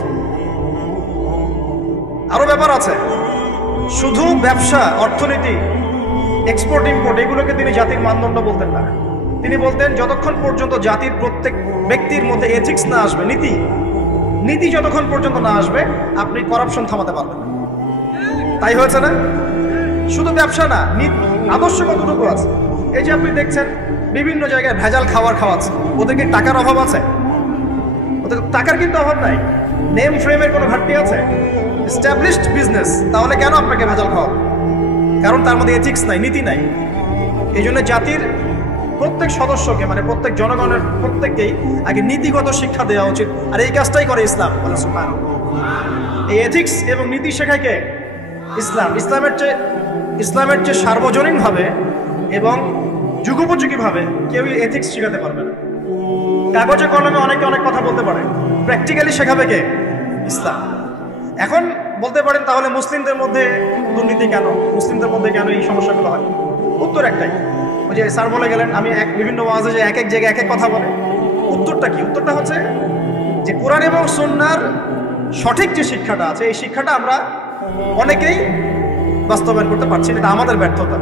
আরো ব্যাপার আছে, শুধু ব্যবসা, অর্থনীতি, এক্সপোর্ট ইম্পোর্ট, এগুলোকে তিনি জাতির মানদণ্ড বলতেন না। তিনি বলতেন যতক্ষণ পর্যন্ত জাতির প্রত্যেক ব্যক্তির মধ্যে এথিক্স না আসবে, নীতি যতক্ষণ পর্যন্ত না আসবে, আপনি করাপশন থামাতে পারবেন না। তাই হয়েছে না? শুধু ব্যবসা না, আদর্শ কতটুকু আছে। এই যে আপনি দেখছেন বিভিন্ন জায়গায় ভেজাল খাবার খাওয়াচ্ছে, ওদের কি টাকার অভাব আছে? ওদের টাকার কিন্তু অভাব নাই। নেম ফ্রেমের কোনো ঘাটতি আছে? এস্টাবলিশড বিজনেস, তাহলে কেন আপনাকে ভেজাল খাওয়াবে? কারণ তার মধ্যে এথিক্স নাই, নীতি নাই। এই জন্য জাতির প্রত্যেক সদস্যকে, মানে প্রত্যেক জনগণের প্রত্যেককেই আগে নীতিগত শিক্ষা দেওয়া উচিত। আর এই কাজটাই করে ইসলাম। এই এথিক্স এবং নীতি শেখায় কে? ইসলাম। ইসলামের চেয়ে সার্বজনীনভাবে এবং যুগোপযোগীভাবে কেউ এথিক্স শেখাতে পারবে না। কাগজে কলমে অনেকে অনেক কথা বলতে পারে, প্র্যাকটিক্যালি শেখাবে কে? ইসলাম। এখন বলতে পারেন তাহলে মুসলিমদের মধ্যে দুর্নীতি কেন, মুসলিমদের মধ্যে কেন এই সমস্যাগুলো হয়? উত্তর একটাই, ওই যে স্যার বলে গেলেন, আমি বিভিন্ন ওয়াজে যে এক এক জায়গায় এক এক কথা বলে। উত্তরটা কি? উত্তরটা হচ্ছে যে কোরআন এবং সুন্নাহর সঠিক যে শিক্ষাটা আছে, এই শিক্ষাটা আমরা অনেকেই বাস্তবায়ন করতে পারছি না। এটা আমাদের ব্যর্থতা।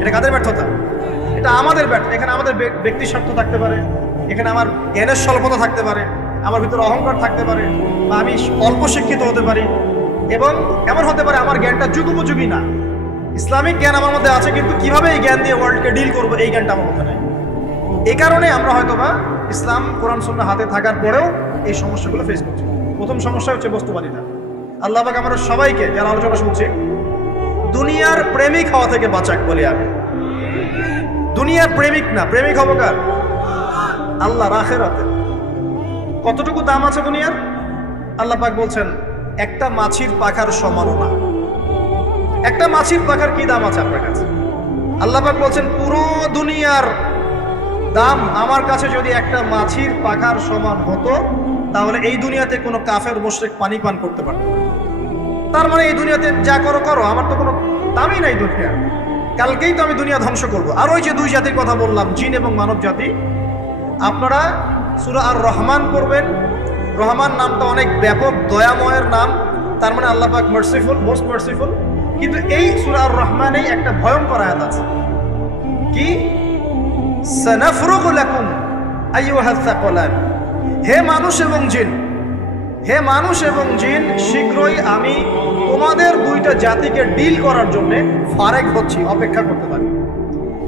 এটা কাদের ব্যর্থতা? এটা আমাদের ব্যর্থতা। এখানে আমাদের ব্যক্তি স্বার্থ থাকতে পারে, এখানে আমার জ্ঞানের স্বল্পতা থাকতে পারে, আমার ভিতরে অহংকার থাকতে পারে, বা আমি অল্প শিক্ষিত হতে পারি, এবং এমন হতে পারে আমার জ্ঞানটা যুগোপযোগী না। ইসলামিক জ্ঞান আমার মধ্যে আছে, কিন্তু কিভাবে এই জ্ঞান দিয়ে ওয়ার্ল্ডকে ডিল করবো এই জ্ঞানটা আমার মধ্যে নেই। এই কারণে আমরা হয়তোবা ইসলাম কোরআন সুন্নাহ হাতে থাকার পরেও এই সমস্যাগুলো ফেস করছি। প্রথম সমস্যা হচ্ছে বস্তুবাদিতা। আল্লাহ পাক আমরা সবাইকে যারা আলোচনা শুনছি দুনিয়ার প্রেমিক হওয়া থেকে বাঁচাক বলি আমি। দুনিয়ার প্রেমিক না, প্রেমিক হবো কার? আল্লাহর আখিরাতে। কতটুকু দাম আছে দুনিয়ার? আল্লাহ পাক বলছেন একটা মাছির পাখার সমানও না। একটা মাছির পাখার কি দাম আছে আপনার কাছে? আল্লাহ পাক বলছেন পুরো দুনিয়ার দাম আমার কাছে যদি একটা মাছির পাখার সমান হতো, তাহলে এই দুনিয়াতে কোনো কাফের মুশরিক পানি পান করতে পারত না। তার মানে এই দুনিয়াতে যা করো করো, আমার তো কোনো দামই নাই দুনিয়া। কালকেই তো আমি দুনিয়া ধ্বংস করবো। আর ওই যে দুই জাতির কথা বললাম, জিন এবং মানব জাতি, আপনারা সূরা আর রহমান পড়বেন। রহমান নামটা অনেক ব্যাপক, দয়াময়ের নাম। তার মানে আল্লাহ পাক মার্সিফুল, মোস্ট মার্সিফুল। কিন্তু এই সূরা আর রহমানেই একটা ভয়ঙ্কর আয়াত আছে, কি? সানাফরুগু লাকুম আইয়ুহাস সাকালান। হে মানুষ এবং জিন, হে মানুষ এবং জিন, শীঘ্রই আমি তোমাদের দুইটা জাতিকে ডিল করার জন্য ফারেক হচ্ছি, অপেক্ষা করতে পারি।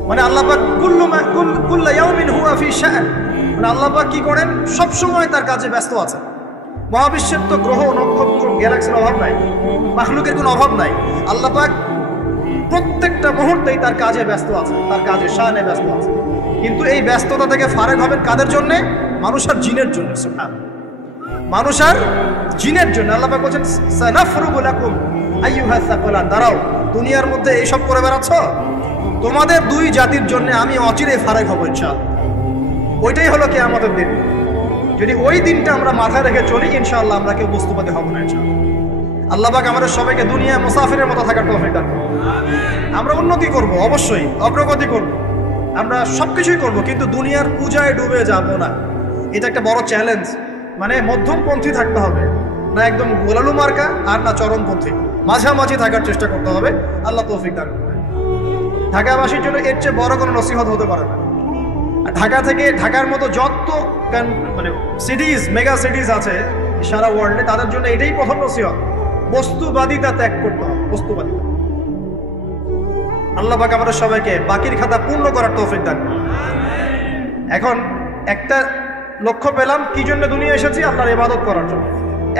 মানে আল্লাহ পাক কুল্লু ইয়াউমিন হুয়া ফি শাআন, মানে আল্লাহ পাক কি করেন? সব সময় তার কাজে ব্যস্ত আছে। মহাবিশ্বের তো গ্রহ নক্ষত্র গ্যালাক্সির অভাব নাই, মাখলুকের কোনো অভাব নাই। আল্লাহ পাক প্রত্যেকটা মুহূর্তেই তার কাজে ব্যস্ত আছে, তার কাজে শানে ব্যস্ত আছে। কিন্তু এই ব্যস্ততা থেকে ফারেক হবেন কাদের জন্যে? মানুষ আর জিনের জন্য। সুবহানাল্লাহ, মানুষ আর জিনের জন্য। আল্লাহ পাক বলেন সানাফরুগু লাকুম আইয়ুহাস সাকালান। দাঁড়াও, দুনিয়ার মধ্যে এইসব করে বেড়াচ্ছ, তোমাদের দুই জাতির জন্য আমি অচিরে ফারেক হব ইনশাআল্লাহ। ওইটাই হলো কিয়ামতের দিন। যদি ওই দিনটা আমরা মাথায় রেখে চলি, ইনশাআল্লাহ আমরা কেউ বস্তুবাদী হব না ইনশাআল্লাহ। আল্লাহ পাক আমাদের সবাইকে দুনিয়া মুসাফিরের মতো থাকার তৌফিক দান করুন। আমরা উন্নতি করব, অবশ্যই অগ্রগতি করব, আমরা সবকিছুই করব, কিন্তু দুনিয়ার পূজায় ডুবে যাব না। এটা একটা বড় চ্যালেঞ্জ। মানে মধ্যমপন্থী থাকতে হবে, না একদম গোলালু মার্কা আর না চরমপন্থী, মাঝামাঝি থাকার চেষ্টা করতে হবে। আল্লাহ তৌফিক দান করবেন। ঢাকাবাসীর জন্য এর চেয়ে বড় কোনো নসিহত হতে পারে না। আর ঢাকা থেকে, ঢাকার মতো যত মানে সিটিজ, মেগা সিটিজ আছে সারা ওয়ার্ল্ডে, তাদের জন্য এটাই প্রথম নসিহত, বস্তুবাদিতা ত্যাগ করতে হবে। বস্তুবাদিতা। আল্লাহ পাক আমাদের সবাইকে বাকির খাতা পূর্ণ করার তৌফিক দান করুন। এখন একটা লক্ষ্য পেলাম, কি জন্য দুনিয়া এসেছি? আল্লাহর ইবাদত করার জন্য।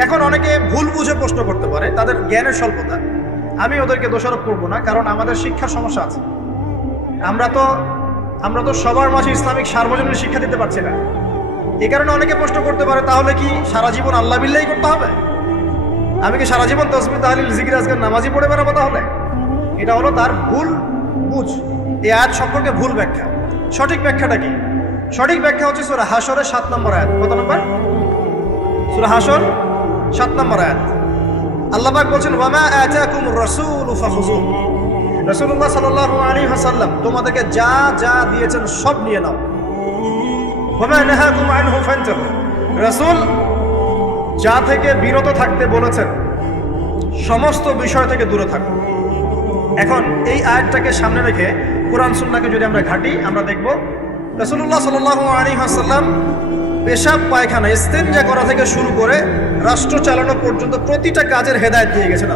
এখন অনেকে ভুল বুঝে প্রশ্ন করতে পারে, তাদের জ্ঞানের স্বল্পতা। আমি ওদেরকে দোষারোপ করবো না, কারণ আমাদের শিক্ষার সমস্যা আছে। আমরা তো সবার মাঝে ইসলামিক সার্বজনীন শিক্ষা দিতে পারছি না। এই কারণে অনেকে প্রশ্ন করতে পারে, তাহলে কি সারা জীবন আল্লাহ বিল্লাহি করতে হবে? আমি কি সারা জীবন তাসবিহ তাহলিল জিকির আজকার নামাজি পড়ে বেড়াবো তাহলে? এটা হলো তার ভুল বুঝ। এই আয়াত সম্পর্কে ভুল ব্যাখ্যা। সঠিক ব্যাখ্যাটা কি? সঠিক ব্যাখ্যা হচ্ছে সূরা হাশরের 7 নম্বর আয়াত। কত নম্বর? সূরা হাশর 7 নম্বর আয়াত। আল্লাহ পাক বলছেন ওয়ামা আতাকুমুর রাসূলু ফাখুযুহু। রাসূলুল্লাহ সাল্লাল্লাহু আলাইহি ওয়াসাল্লাম তোমাদেরকে যা যা দিয়েছেন সব নিয়ে নাও। ওয়ামা নাহাকুম আনহু ফান্তাহু। রাসূল যা থেকে বিরত থাকতে বলেছেন সমস্ত বিষয় থেকে দূরে থাকো। এখন এই আয়াতটাকে সামনে রেখে কোরআন সুন্নাহকে যদি আমরা ঘাঁটি, আমরা দেখব রাসূলুল্লাহ সাল্লাল্লাহু আলাইহি ওয়াসাল্লাম পেশাব পায়খানা ইস্তেনজা করা থেকে শুরু করে রাষ্ট্র চালানো পর্যন্ত প্রতিটা কাজের হেদায়েত দিয়ে গেছেন।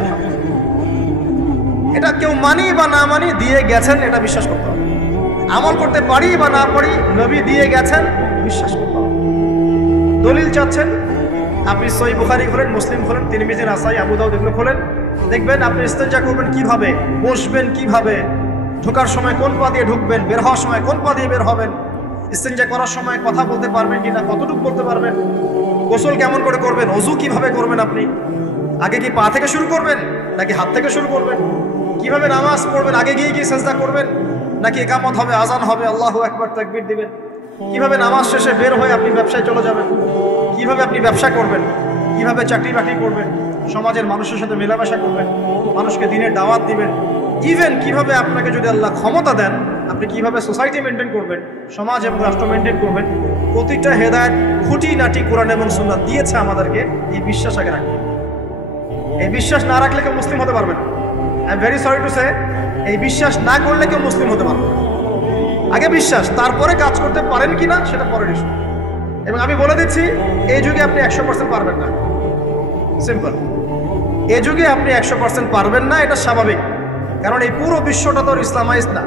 এটা কেউ মানি বা না মানি, দিয়ে গেছেন, এটা বিশ্বাস করতে হবে। আমল করতে পারি বা না পারি, নবী দিয়ে গেছেন, বিশ্বাস করতে হবে। দলিল চাচ্ছেন, আপনি সহিহ বুখারী খোলেন, মুসলিম খোলেন, তিরমিজি, নাসাই, আবু দাউদ এগুলো খোলেন, দেখবেন আপনি ইস্তেনজা করবেন কিভাবে, বসবেন কিভাবে, ঢোকার সময় কোন পা দিয়ে ঢুকবেন, বের হওয়ার সময় কোন পা দিয়ে বের হবেন, ইস্তেনজা করার সময় কথা বলতে পারবেন কিনা, কতটুকু বলতে পারবেন, গোসল কেমন করে করবেন, ওযু কিভাবে করবেন, আপনি আগে কি পা থেকে শুরু করবেন নাকি হাত থেকে শুরু করবেন, কিভাবে নামাজ পড়বেন, আগে গিয়ে সিজদা করবেন নাকি ইকামত হবে, আজান হবে, আল্লাহু আকবার তাকবীর দিবেন, কিভাবে নামাজ শেষে বের হয়ে আপনি ব্যবসায় চলে যাবেন, কিভাবে আপনি ব্যবসা করবেন, কিভাবে চাকরি বাকরি করবেন, সমাজের মানুষের সাথে মেলামেশা করবেন, মানুষকে দিনের দাওয়াত দিবেন, ইভেন কিভাবে আপনাকে যদি আল্লাহ ক্ষমতা দেন আপনি কিভাবে সোসাইটি মেনটেন করবেন, সমাজ এবং রাষ্ট্র মেনটেন করবেন, প্রতিটা হেদায়েত খুঁটিনাটি কোরআন এবং সুন্নাহ দিয়েছে আমাদেরকে। এই বিশ্বাস আগে রাখবেন। এই বিশ্বাস না রাখলে কেউ মুসলিম হতে পারবে না। I am very sorry to say, এই বিশ্বাস না করলে কেউ মুসলিম হতে পারবে না। আগে বিশ্বাস, তারপরে কাজ করতে পারেন কিনা সেটা পরের ইস্যু। এবং আমি বলে দিচ্ছি, এই যুগে আপনি 100% পারবেন না, সিম্পল। এই যুগে আপনি 100% পারবেন না, এটা স্বাভাবিক। কারণ এই পুরো বিশ্বটা তো ইসলামাইজড না।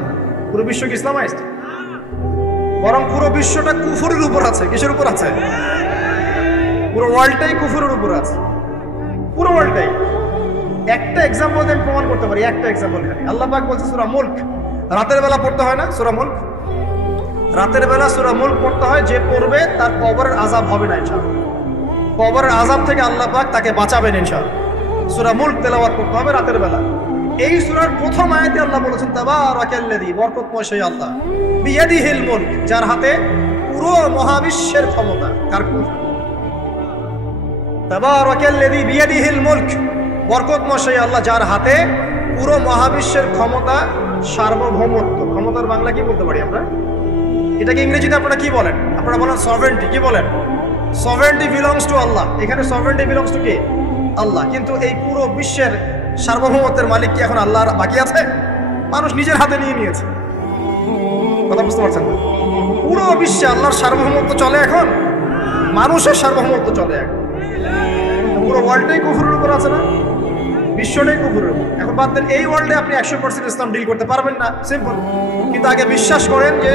পুরো বিশ্ব কি ইসলামাইজড? বরং পুরো বিশ্বটা কুফরের উপর আছে। কিসের উপর আছে? পুরো ওয়ার্ল্ডটাই কুফরের উপর আছে, পুরো ওয়ার্ল্ডটাই। একটা এক্সাম্পল দিয়ে আমি প্রমাণ করতে পারি, একটা এক্সাম্পল খালি। আল্লাহ পাক বলছে সূরা মুলক, রাতের বেলা পড়তে হয় না সূরা মুলক? রাতের বেলা সূরা মুলক পড়তে হয়, যে পড়বে তার কবরের আযাব হবে না ইনশাআল্লাহ। কবরের আযাব থেকে আল্লাহ পাক তাকে বাঁচাবেন ইনশাআল্লাহ। সূরা মুলক তেলাওয়াত করতে হবে রাতের বেলা। এই সূরার প্রথম আয়াতে আল্লাহ বলেছেন তাবারাকাল্লাযী, বরকতময় সেই আল্লাহ, বিয়াদিহিল মুলক, যার হাতে পুরো মহাবিশ্বের ক্ষমতা। কার ক্ষমতা? তাবারাকাল্লাযী বিয়াদিহিল মুলক, বরকতময় সেই আল্লাহ যার হাতে পুরো মহাবিশ্বের ক্ষমতা, সার্বভৌমত্ব। ক্ষমতার বাংলা কি বলতে পারি আমরা? এটাকে ইংরেজিতে আপনারা কি বলেন? আপনারা বলেন সভারেন্টি। কি বলেন? সভারেন্টি বিলংস টু আল্লাহ। এখানে সভারেন্টি বিলংস টু কে? আল্লাহ। কিন্তু এই পুরো বিশ্বের সার্বভৌমত্বের মালিক কি এখন আল্লাহর বাকি আছে? মানুষ নিজের হাতে নিয়ে নিয়েছে। কথা বুঝতে পারছেন? পুরো বিশ্বে আল্লাহর সার্বভৌমত্ব চলে এখন, মানুষের সার্বভৌমত্ব চলে এখন। পুরো ওয়ার্ল্ডটাই কুফরের উপর আছে না? বিশ্বটাই কুফরের উপর। এখন বাদ দেন, এই ওয়ার্ল্ডে আপনি 100% ইসলাম ডিল করতে পারবেন না, সিম্পল। কিন্তু আগে বিশ্বাস করেন যে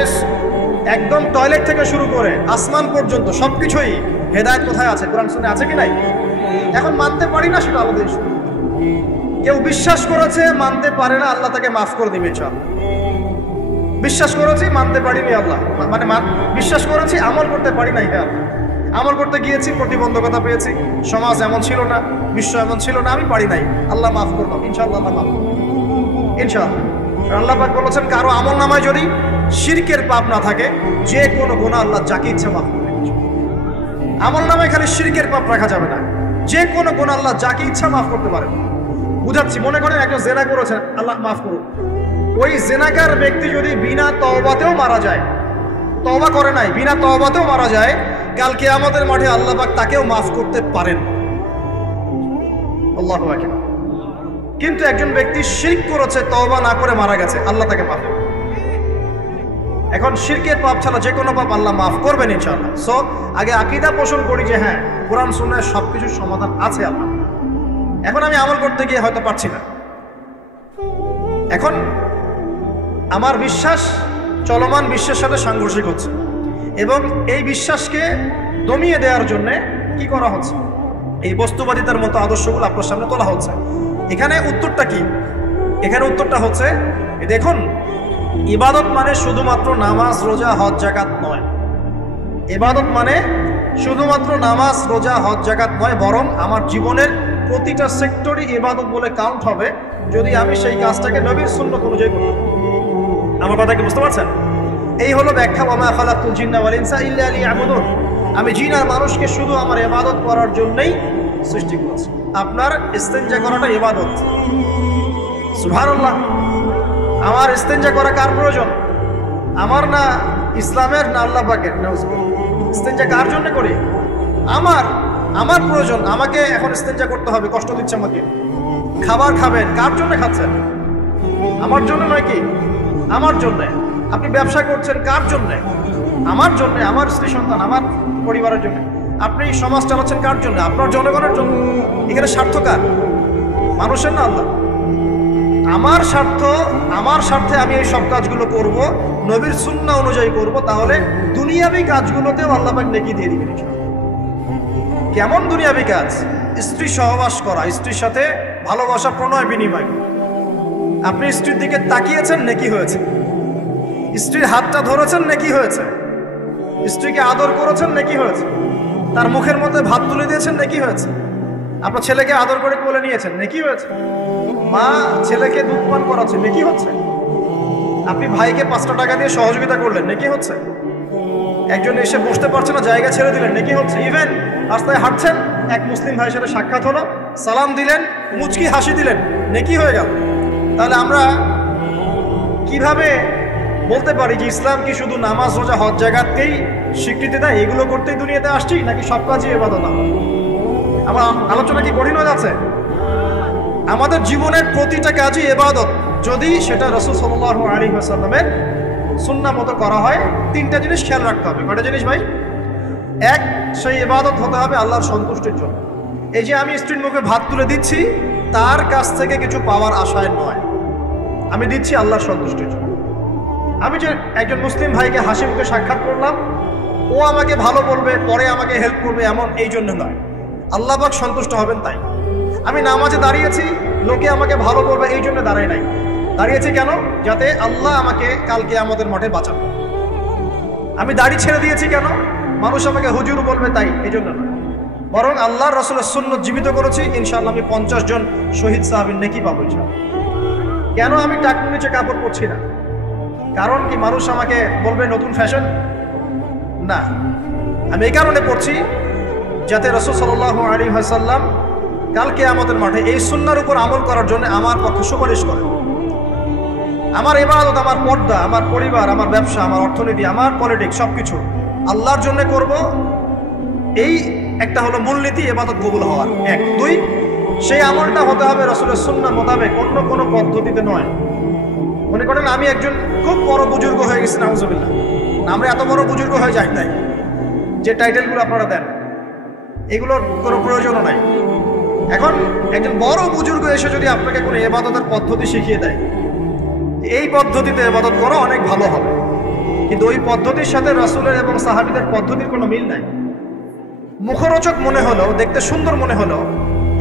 একদম টয়লেট থেকে শুরু করে আসমান পর্যন্ত সবকিছুই হেদায়েত কোথায় আছে, কোরআন সুন্নাহ আছে কি নাই? এখন মানতে পারি না, সেটা আলাদা ইস্যু। কেউ বিশ্বাস করেছে, মানতে পারে না, আল্লাহ তাকে মাফ করে দিবে ইনশাআল্লাহ। বিশ্বাস করেছি, মানতে পারিনি, আল্লাহ মানে বিশ্বাস করেছি, আমল করতে পারি নাই, হ্যাঁ আমল করতে গিয়েছি, প্রতিবন্ধকতা পেয়েছি, সমাজ এমন ছিল না, বিশ্ব এমন ছিল না, আমি পারি নাই, আল্লাহ মাফ করবো ইনশাআল্লাহ, আল্লাহ মাফ করবো ইনশাআল্লাহ। আল্লাহ পাক বলেছেন, কারো আমল নামায় যদি শিরকের পাপ না থাকে, যে কোনো গুনাহ আল্লাহ যাকে ইচ্ছা মাফ করবে। আমল নামায় খালি শিরকের পাপ রাখা যাবে না, যে কোনো গুনাহ আল্লাহ যাকে ইচ্ছা মাফ করতে পারে। বুঝাচ্ছি, মনে করেন একজন জেনা করেছেন, আল্লাহ মাফ করুন। ওই জেনাকার ব্যক্তি যদি বিনা তওবাতেও মারা যায়, তওবা করে নাই, বিনা তওবাতেও মারা যায়, কাল কিয়ামতের মাঠে আল্লাহ পাক তাকেও মাফ করতে পারেন। আল্লাহু আকবার। কিন্তু একজন ব্যক্তি শিরক করেছে, তওবা না করে মারা গেছে, আল্লাহ তাকে মাফ করবেন। এখন শিরকের পাপ ছাড়া যে কোনো পাপ আল্লাহ মাফ করবেন ইনশাআল্লাহ। সো আগে আকীদা পোষণ করি যে হ্যাঁ, কোরআন সুন্নাহয় সবকিছুর সমাধান আছে আল্লাহ। এখন আমি আমল করতে গিয়ে হয়তো পারছি না, এখন আমার বিশ্বাস চলমান বিশ্বের সাথে সাংঘর্ষিক হচ্ছে, এবং এই বিশ্বাসকে দমিয়ে দেওয়ার জন্য কি করা হচ্ছে? এই বস্তুবাদিতার মতো আদর্শগুলো আপনার সামনে তোলা হচ্ছে। এখানে উত্তরটা কি? এখানে উত্তরটা হচ্ছে, দেখুন, ইবাদত মানে শুধুমাত্র নামাজ, রোজা, হজ, যাকাত নয়। ইবাদত মানে শুধুমাত্র নামাজ, রোজা, হজ, যাকাত নয়, বরং আমার জীবনের প্রতিটা সেক্টরই ইবাদত বলে কাউন্ট হবে যদি আমি সেই কাজটাকে নবীর সুন্নাত অনুযায়ী করতে পারি। আমার কথা কি বুঝতে পারছেন? এই হলো ব্যাখ্যা, ওয়া মা খালাকতুল জিন্না ওয়াল ইনসা ইল্লা লিয়াবুদুন। আমি জিন আর মানুষকে শুধু আমার ইবাদত করার জন্যই সৃষ্টি করেছি। আপনার ইস্তেনজা করাটা ইবাদত। সুবহানাল্লাহ। আমার ইস্তেনজা করা কার প্রয়োজন? আমার না, ইসলামের না আল্লাহ পাকের? ইস্তেনজা কার জন্য করি? আমার প্রয়োজন। আমাকে এখন ইস্তেনজা করতে হবে, কষ্ট দিচ্ছে আমাকে। খাবার খাবেন, কার জন্য খাচ্ছেন? আমার জন্য নয় কি? আমার জন্য। আপনি ব্যবসা করছেন, কার জন্য? আমার জন্য, আমার স্ত্রী সন্তান, আমার পরিবারের জন্য। আপনি সমাজ চালাচ্ছেন, কার জন্য? আপনার জনগণের জন্য। এখানে স্বার্থ কার? মানুষের না আল্লাহ? আমার স্বার্থ, আমার স্বার্থে আমি এই সব কাজগুলো করব, নবীর সুন্নাহ অনুযায়ী করব, তাহলে দুনিয়াবি কাজগুলোতেও আল্লাহ পাক নেকি দিয়ে দিবেন। কেমন দুনিয়াবি কাজ? স্ত্রী সহবাস করা, স্ত্রীর সাথে ভালোবাসা, প্রণয় বিনিময়। আপনি স্ত্রীর দিকে তাকিয়েছেন, নেকি হয়েছে। স্ত্রীর হাতটা ধরেছেন, নেকি হয়েছে। স্ত্রীকে আদর করেছেন, নেকি হয়েছে। তার মুখের মধ্যে ভাত তুলে দিয়েছেন, নেকি হয়েছে। আপনার ছেলেকে আদর করে কোলে নিয়েছেন, নেকি হয়েছে। মা ছেলেকে দুধ পান করাচ্ছে, নেকি হচ্ছে। আপনি ভাইকে 5টা টাকা দিয়ে সহযোগিতা করলেন, নেকি হচ্ছে। একজন এসে বসতে পারছে না, জায়গা ছেড়ে দিলেন, নেকি হচ্ছে। ইভেন রাস্তায় হাঁটছেন, এক মুসলিম ভাইয়ের সাথে সাক্ষাৎ হলো, সালাম দিলেন, মুচকি হাসি দিলেন, নেকি হয়ে গেল। তাহলে আমরা কিভাবে বলতে পারি যে ইসলাম কি শুধু নামাজ, রোজা, হজ, যাকাতকেই স্বীকৃতি দেয়, এগুলো করতেই দুনিয়াতে আসছি, নাকি সব কাজই ইবাদত? আমার আলোচনা কি কঠিন হয়ে যাচ্ছে? আমাদের জীবনের প্রতিটা কাজই ইবাদত, যদি সেটা রাসূল সাল্লাল্লাহু আলাইহি ওয়াসাল্লামের সুন্নাহ মতো করা হয়। তিনটা জিনিস খেয়াল রাখতে হবে। কয়টা জিনিস ভাই? এক, সেই ইবাদত হতে হবে আল্লাহর সন্তুষ্টির জন্য। এই যে আমি স্ত্রীর মুখে ভাত তুলে দিচ্ছি, তার কাছ থেকে কিছু পাওয়ার আশায় নয়, আমি দিচ্ছি আল্লাহর সন্তুষ্টির জন্য। আমি যে একজন মুসলিম ভাইকে হাসি মুখে সাক্ষাৎ করলাম, ও আমাকে ভালো বলবে, পরে আমাকে হেল্প করবে, এমন এই জন্য নয়, আল্লাহ পাক সন্তুষ্ট হবেন তাই। আমি নামাজে দাঁড়িয়েছি, লোকে আমাকে ভালো বলবে এই জন্য দাঁড়াই নাই, দাঁড়িয়েছি কেন? যাতে আল্লাহ আমাকে কালকে আমাদের মাঠে বাঁচান। আমি দাড়ি ছেড়ে দিয়েছি কেন? মানুষ আমাকে হুজুর বলবে তাই, এই জন্য না, বরং আল্লাহর রাসূলের সুন্নাত জীবিত করেছি, ইনশাআল্লাহ আমি 50 জন শহীদ সাহাবীর নেকি পাবো ইনশাআল্লাহ। কেন আমি টাকনুর নিচে কাপড় পরছি না? কারণ কি মানুষ আমাকে বলবে নতুন ফ্যাশন? না, আমি এই কারণে পড়ছি যাতে রাসূল সাল্লাল্লাহু আলাইহি ওয়াসাল্লাম কালকে আমাদের মাঠে এই সুন্নাহর উপর আমল করার জন্য আমার পক্ষে সুপারিশ করে। আমার ইবাদত, আমার পর্দা, আমার পরিবার, আমার ব্যবসা, আমার অর্থনীতি, আমার পলিটিক্স সবকিছু আল্লাহর জন্য করব, এই একটা হলো মূলনীতি ইবাদত কবুল হওয়ার। এক। দুই, সেই আমলটা হতে হবে রাসূলের সুন্নাহ মোতাবেক, অন্য কোনো পদ্ধতিতে নয়। মনে করেন আমি একজন খুব বড় বুজুর্গ হয়ে গেছি, নাউজুবিল্লাহ, আমরা এত বড় বুজুর্গ হয়ে যাই নাই, যে টাইটেলগুলো আপনারা দেন এগুলোর কোনো প্রয়োজনও নাই। এখন একজন বড় বুজুর্গ এসে যদি আপনাকে কোনো ইবাদতের পদ্ধতি শিখিয়ে দেয়, এই পদ্ধতিতে ইবাদত করা অনেক ভালো হবে, কিন্তু ওই পদ্ধতির সাথে রাসূলের এবং সাহাবীদের পদ্ধতির কোনো মিল নাই। মুখরোচক মনে হলো, দেখতে সুন্দর মনে হলো,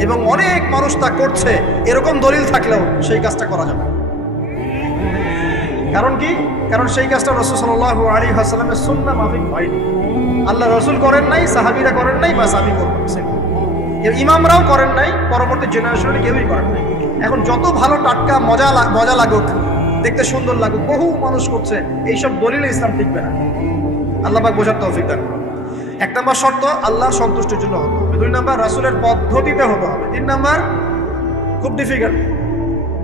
এবং অনেক মানুষ তা করছে, এরকম দলিল থাকলেও সেই কাজটা করা যাবে। কারণ কি? কারণ সেই কাজটা রাসূল সাল্লাল্লাহু আলাইহি ওয়াসাল্লামের সুন্নাহ মাফিক হয়নি। আল্লাহ রাসূল করেন নাই, সাহাবীরা করেন নাই, বাস আমি করব। ইমামরাও করেন নাই, পরবর্তী জেনারেশনে কেউই করেন নাই। এখন যত ভালো টাটকা মজা লাগুক, দেখতে সুন্দর লাগুক, বহু মানুষ করছে, এইসব দলিলে ইসলাম টিকবে না। আল্লাহ পাক বোঝার তৌফিক দান করুন। এক নম্বর শর্ত আল্লাহর সন্তুষ্টির জন্য হতে হবে। দুই নম্বর রাসূলের পদ্ধতিতে হতে হবে। তিন নম্বর খুব ডিফিকাল্ট,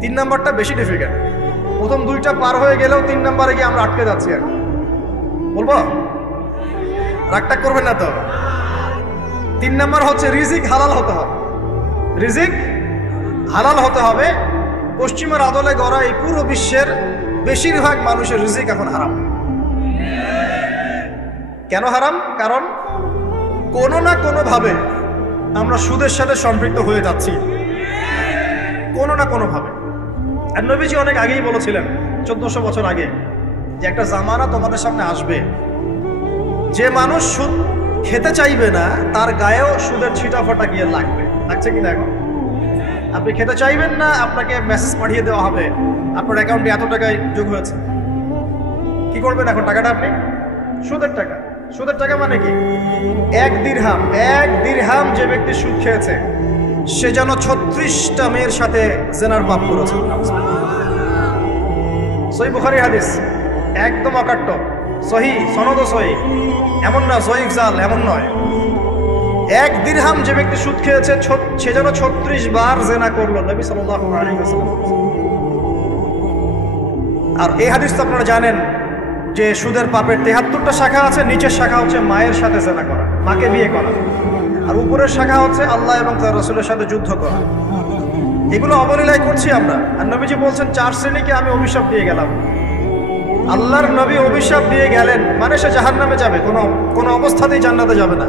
তিন নম্বরটা বেশি ডিফিকাল্ট। প্রথম দুইটা পার হয়ে গেলেও তিন নম্বরে গিয়ে আমরা আটকে যাচ্ছি। আর বলবো, রাগটা করবেন না তো। তিন নম্বর হচ্ছে রিজিক হালাল হতে হবে। রিজিক হালাল হতে হবে। পশ্চিমের আদলে গড়া এই পুরো বিশ্বের বেশিরভাগ মানুষের রিজিক এখন হারাম। কেন হারাম? কারণ কোনো না কোনোভাবে আমরা সুদের সাথে সম্পৃক্ত হয়ে যাচ্ছি, কোনো না কোনোভাবে। আর নবীজি অনেক আগেই বলেছিলেন, 1400 বছর আগে, যে একটা জামানা তোমাদের সামনে আসবে, যে মানুষ সুদ খেতে চাইবে না তার গায়েও সুদের ছিটাফাটা গিয়ে লাগছে কিনা? এখন আপনি খেতে চাইবেন না, আপনাকে মেসেজ পাঠিয়ে দেওয়া হবে আপনার অ্যাকাউন্টে এত টাকায় যোগ হয়েছে। কি করবেন এখন? টাকাটা আপনি সুদের টাকা। সুদের টাকা মানে কি? এক দিরহাম যে ব্যক্তি সুদ খেয়েছে, সে যেন 36টা মেয়ের সাথে জিনার পাপ করেছে। সহিহ বুখারী হাদিস, একদম অকাট্য, সহিহ, সনদ সহিহ, এমন না সহিহ জাল, এমন নয়। এক দিরহাম যে ব্যক্তি সুদ খেয়েছে, সে যেন 36 বার জিনা করলো, নবী সাল্লাল্লাহু আলাইহি ওয়াসাল্লাম। আর এই হাদিস তো আপনারা জানেন যে সুদের পাপের 73টা শাখা আছে। নিচের শাখা হচ্ছে মায়ের সাথে জিনা করা, মাকে বিয়ে করা, আর উপরের শাখা হচ্ছে আল্লাহ এবং তার রাসূলের সাথে যুদ্ধ করা। এগুলো অবলীলায় করছি আমরা। আর নবীজি বলছেন 4 শ্রেণীকে আমি অভিশাপ দিয়ে গেলাম। আল্লাহর নবী অভিশাপ দিয়ে গেলেন মানে সে জাহান্নামে যাবে, কোনো অবস্থাতেই জান্নাতে যাবে না।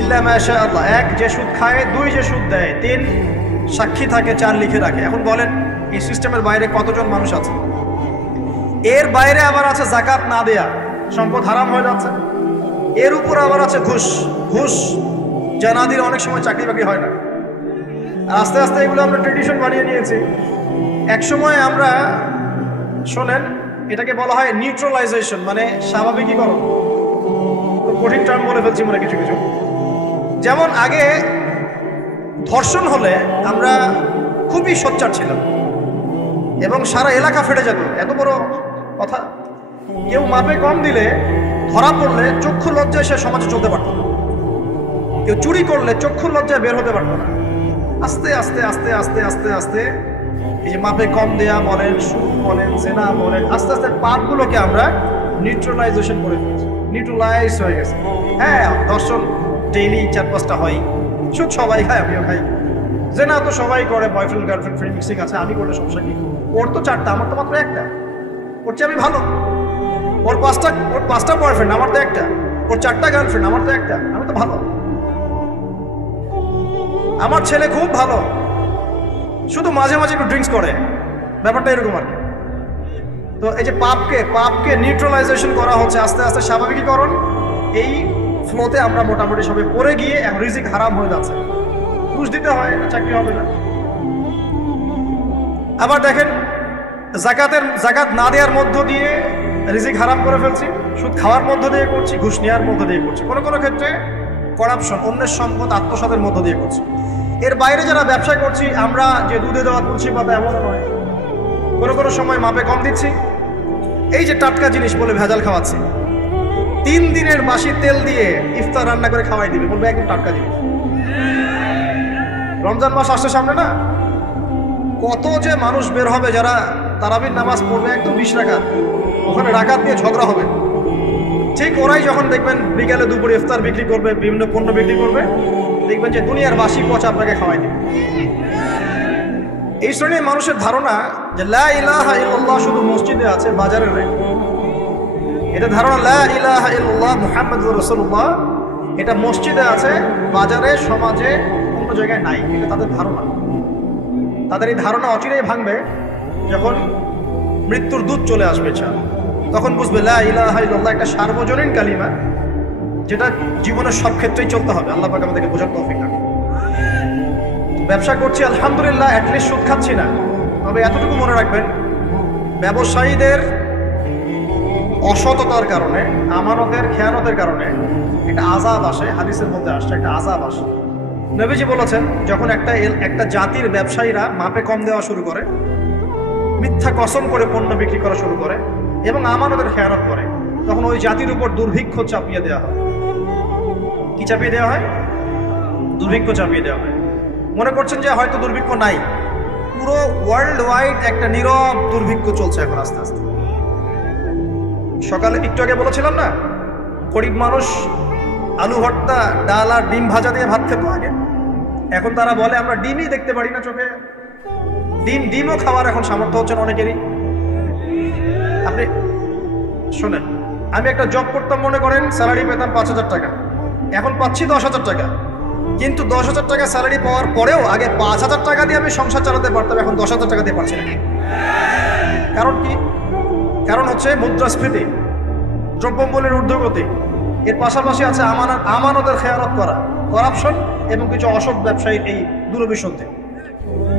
ইল্লা মাশা আল্লাহ। 1, যে সুদ খায়। 2, যে সুদ দেয়। 3, সাক্ষী থাকে। 4, লিখে রাখে। এখন বলেন এই সিস্টেমের বাইরে কতজন মানুষ আছে? এর বাইরে আবার আছে যাকাত না দেয়া, সম্পদ হারাম হয়ে যাচ্ছে। এর উপর আবার আছে ঘুষ, যা না দিলে অনেক সময় চাকরি বাকরি হয় না। আস্তে আস্তে এগুলো আমরা ট্রেডিশন বানিয়ে নিয়েছি। এক সময় আমরা, শোনেন, এটাকে বলা হয় নিউট্রালাইজেশন, মানে স্বাভাবিকীকরণ। কঠিন টার্ম বলে ফেলছি মনে কিছু। যেমন আগে ধর্ষণ হলে আমরা খুবই সোচ্চার ছিলাম এবং সারা এলাকা ফেটে যেত, এত বড় কথা। কেউ মাপে কম দিলে, ধরা পড়লে চক্ষু লজ্জায় সে সমাজে চলতে পারত না। কেউ চুরি করলে চক্ষু লজ্জায় বের হতে পারত না। আস্তে আস্তে আস্তে আস্তে আস্তে আস্তে এই যে মাপে কম দেয়া বলেন, সুদ বলেন, জেনা বলেন, আস্তে আস্তে পাপগুলোকে আমরা নিউট্রালাইজেশন করে ফেলছি, নিউট্রালাইজ হয়ে গেছে। হ্যাঁ, দর্শন ডেইলি 4-5টা হয়, সুদ সবাই খায়, আমিও খাই, যে না তো সবাই করে, বয়ফ্রেন্ড গার্লফ্রেন্ড ফ্রি মিক্সিং আছে, আমি করলে সমস্যা কি? ওর তো 4টা, আমার তো মাত্র 1টা। ওর চেয়ে আমি ভালো। ওর 5টা বয়ফ্রেন্ড, আমার তো 1টা। ওর 4টা গার্লফ্রেন্ড, আমার তো 1টা। আমি তো ভালো। আমার ছেলে খুব ভালো, শুধু মাঝে মাঝে একটু ড্রিঙ্কস করে, ব্যাপারটা এরকম আর কি। তো এই যে পাপকে নিউট্রালাইজেশন করা হচ্ছে আস্তে আস্তে, স্বাভাবিকীকরণ। এই ফ্লোতে আমরা মোটামুটি সবাই পড়ে গিয়ে রিজিক হারাম হয়ে যাচ্ছে। ঘুষ দিতে হয়, চাকরি হবে না। আবার দেখেন, জাকাত না দেওয়ার মধ্য দিয়ে রিজিক হারাম করে ফেলছি, সুদ খাওয়ার মধ্য দিয়ে করছি, ঘুষ নেওয়ার মধ্য দিয়ে করছি, কোনো কোনো ক্ষেত্রে করাপশন, অন্যের সম্পদ আত্মসাতের মধ্য দিয়ে করছি। এর বাইরে যারা ব্যবসা করছি, আমরা যে দুধে দেওয়া তুলসী পাতা এমন নয়, কোনো কোনো সময় মাপে কম দিচ্ছি। এই যে টাটকা জিনিস বলে ভেজাল খাওয়াচ্ছি, 3 দিনের বাসি তেল দিয়ে ইফতার রান্না করে খাওয়াই দিবে, বলবে একদম টাটকা জিনিস। রমজান মাস আসছে সামনে না, কত যে মানুষ বের হবে যারা তারাবির নামাজ পড়বে একদম 20 রাকাত, ওখানে রাকাত দিয়ে ঝগড়া হবে। ঠিক ওরাই যখন দেখবেন বিকালে দুপুরে ইফতার বিক্রি করবে, বিভিন্ন পণ্য বিক্রি করবে, দেখবেন যে দুনিয়ার বাসি পচা আপনাকে খাওয়াই দিবে। এই শ্রেণীর মানুষের ধারণা যে লা ইলাহা ইল্লাল্লাহ শুধু মসজিদে আছে, বাজারে নেই। এটা ধারণা, লা ইলাহা ইল্লাল্লাহ মুহাম্মাদুর রাসূলুল্লাহ, এটা মসজিদে আছে, বাজারে, সমাজে, অন্য জায়গায় নাই। এটা তাদের ধারণা। তাদের এই ধারণা অচিরেই ভাঙবে যখন মৃত্যুর দূত চলে আসবে। তখন বুঝবে লা ইলাহা ইল্লাল্লাহ একটা সার্বজনীন কালিমা, যেটা জীবনের সব ক্ষেত্রেই চলতে হবে। আল্লাহ পাক আমাদেরকে বোঝার তৌফিক দান। ব্যবসা করছি আলহামদুলিল্লাহ, অ্যাটলিস্ট সুদ খাচ্ছি না। তবে এতটুকু মনে রাখবেন, ব্যবসায়ীদের অসততার কারণে, আমানতের খেয়ানতের কারণে একটা আযাব আসে। হাদিসের মধ্যে আসছে একটা আযাব আসে। নবীজি বলেছেন, যখন একটা জাতির ব্যবসায়ীরা মাপে কম দেওয়া শুরু করে, মিথ্যা কসম করে পণ্য বিক্রি করা শুরু করে এবং আমানতের খেয়ানত করে, তখন ওই জাতির উপর দুর্ভিক্ষ চাপিয়ে দেওয়া হয়। কি চাপিয়ে দেওয়া হয়? দুর্ভিক্ষ চাপিয়ে দেওয়া হয়। মনে করছেন যে হয়তো দুর্ভিক্ষ নাই, পুরো ওয়ার্ল্ড ওয়াইড একটা নীরব দুর্ভিক্ষ চলছে এখন আস্তে আস্তে। সকালে একটু আগে বলেছিলাম না, গরিব মানুষ আলু ভর্তা, ডাল আর ডিম ভাজা দিয়ে ভাত খেত আগে। এখন তারা বলে আমরা ডিমই দেখতে পারি না চোখে। ডিমও খাওয়ার এখন সামর্থ্য হচ্ছে না অনেকেরই। আপনি শোনেন, আমি একটা জব করতাম, মনে করেন স্যালারি পেতাম 5,000 টাকা, এখন পাচ্ছি 10,000 টাকা। কিন্তু 10,000 টাকা স্যালারি পাওয়ার পরেও আগে 5,000 টাকা দিয়ে আমি সংসার চালাতে পারতাম, এখন 10,000 টাকা দিয়ে পারছি না। কারণ কি? কারণ হচ্ছে মুদ্রাস্ফীতি, দ্রব্যমূল্যের ঊর্ধ্বগতি, এর পাশাপাশি আছে আমানতের খেয়ানত করা, করাপশন এবং কিছু অসৎ ব্যবসায়ীর এই দুরভিসন্ধি।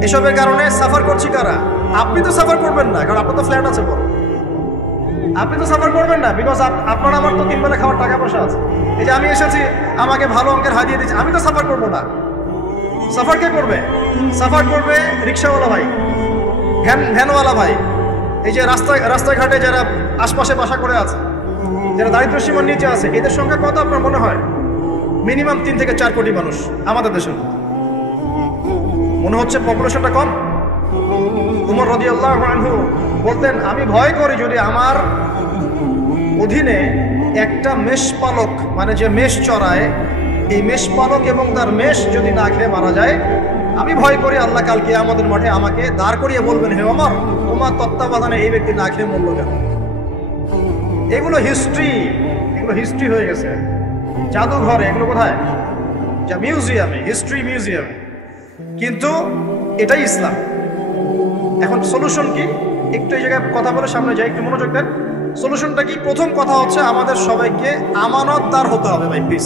এসবের কারণে সাফার করছি কারা? আপনি তো সাফার করবেন না, কারণ আপনার তো ফ্ল্যাট আছে বড়। আপনি তো সাফার করবেন না, বিকজ আপনার আমার তো 3 বেলা খাওয়ার টাকা পয়সা আছে। এই যে আমি এসেছি, আমাকে ভালো অঙ্কের হাদিয়ে দিচ্ছে, আমি তো সাফার করবো না। সাফার কে করবে? সাফার করবে রিক্সাওয়ালা ভাই, ভ্যানওয়ালা ভাই, এই যে রাস্তাঘাটে যারা আশপাশে বাসা করে আছে, যারা দারিদ্র সীমার নিচে আছে, এদের সংখ্যা কত আপনার মনে হয়? মিনিমাম 3 থেকে 4 কোটি মানুষ আমাদের দেশের। মনে হচ্ছে পপুলেশনটা কম? উমর রাদিয়াল্লাহু আনহু বলতেন, আমি ভয় করি যদি আমার অধীনে একটা মেষপালক, মানে যে মেষ চড়ায়, এই মেষপালক এবং তার মেষ যদি না খেয়ে মারা যায়, আমি ভয় করি আল্লাহ কালকে আমাদের মাঠে আমাকে দাঁড় করিয়ে বলবেন, হে ওমর, তোমার তত্ত্বাবধানে এই ব্যক্তি না খেয়ে মরল কেন? এগুলো হিস্ট্রি হয়ে গেছে জাদুঘরে। এগুলো কোথায়? যা মিউজিয়ামে, হিস্ট্রি মিউজিয়ামে। কিন্তু এটাই ইসলাম। এখন সলিউশন কি? একটু এই জায়গায় কথা বলে সামনে যাই, একটু মনোযোগ দেন। সলিউশনটা কি? প্রথম কথা হচ্ছে আমাদের সবাইকে আমানতদার হতে হবে ভাই, প্লিজ।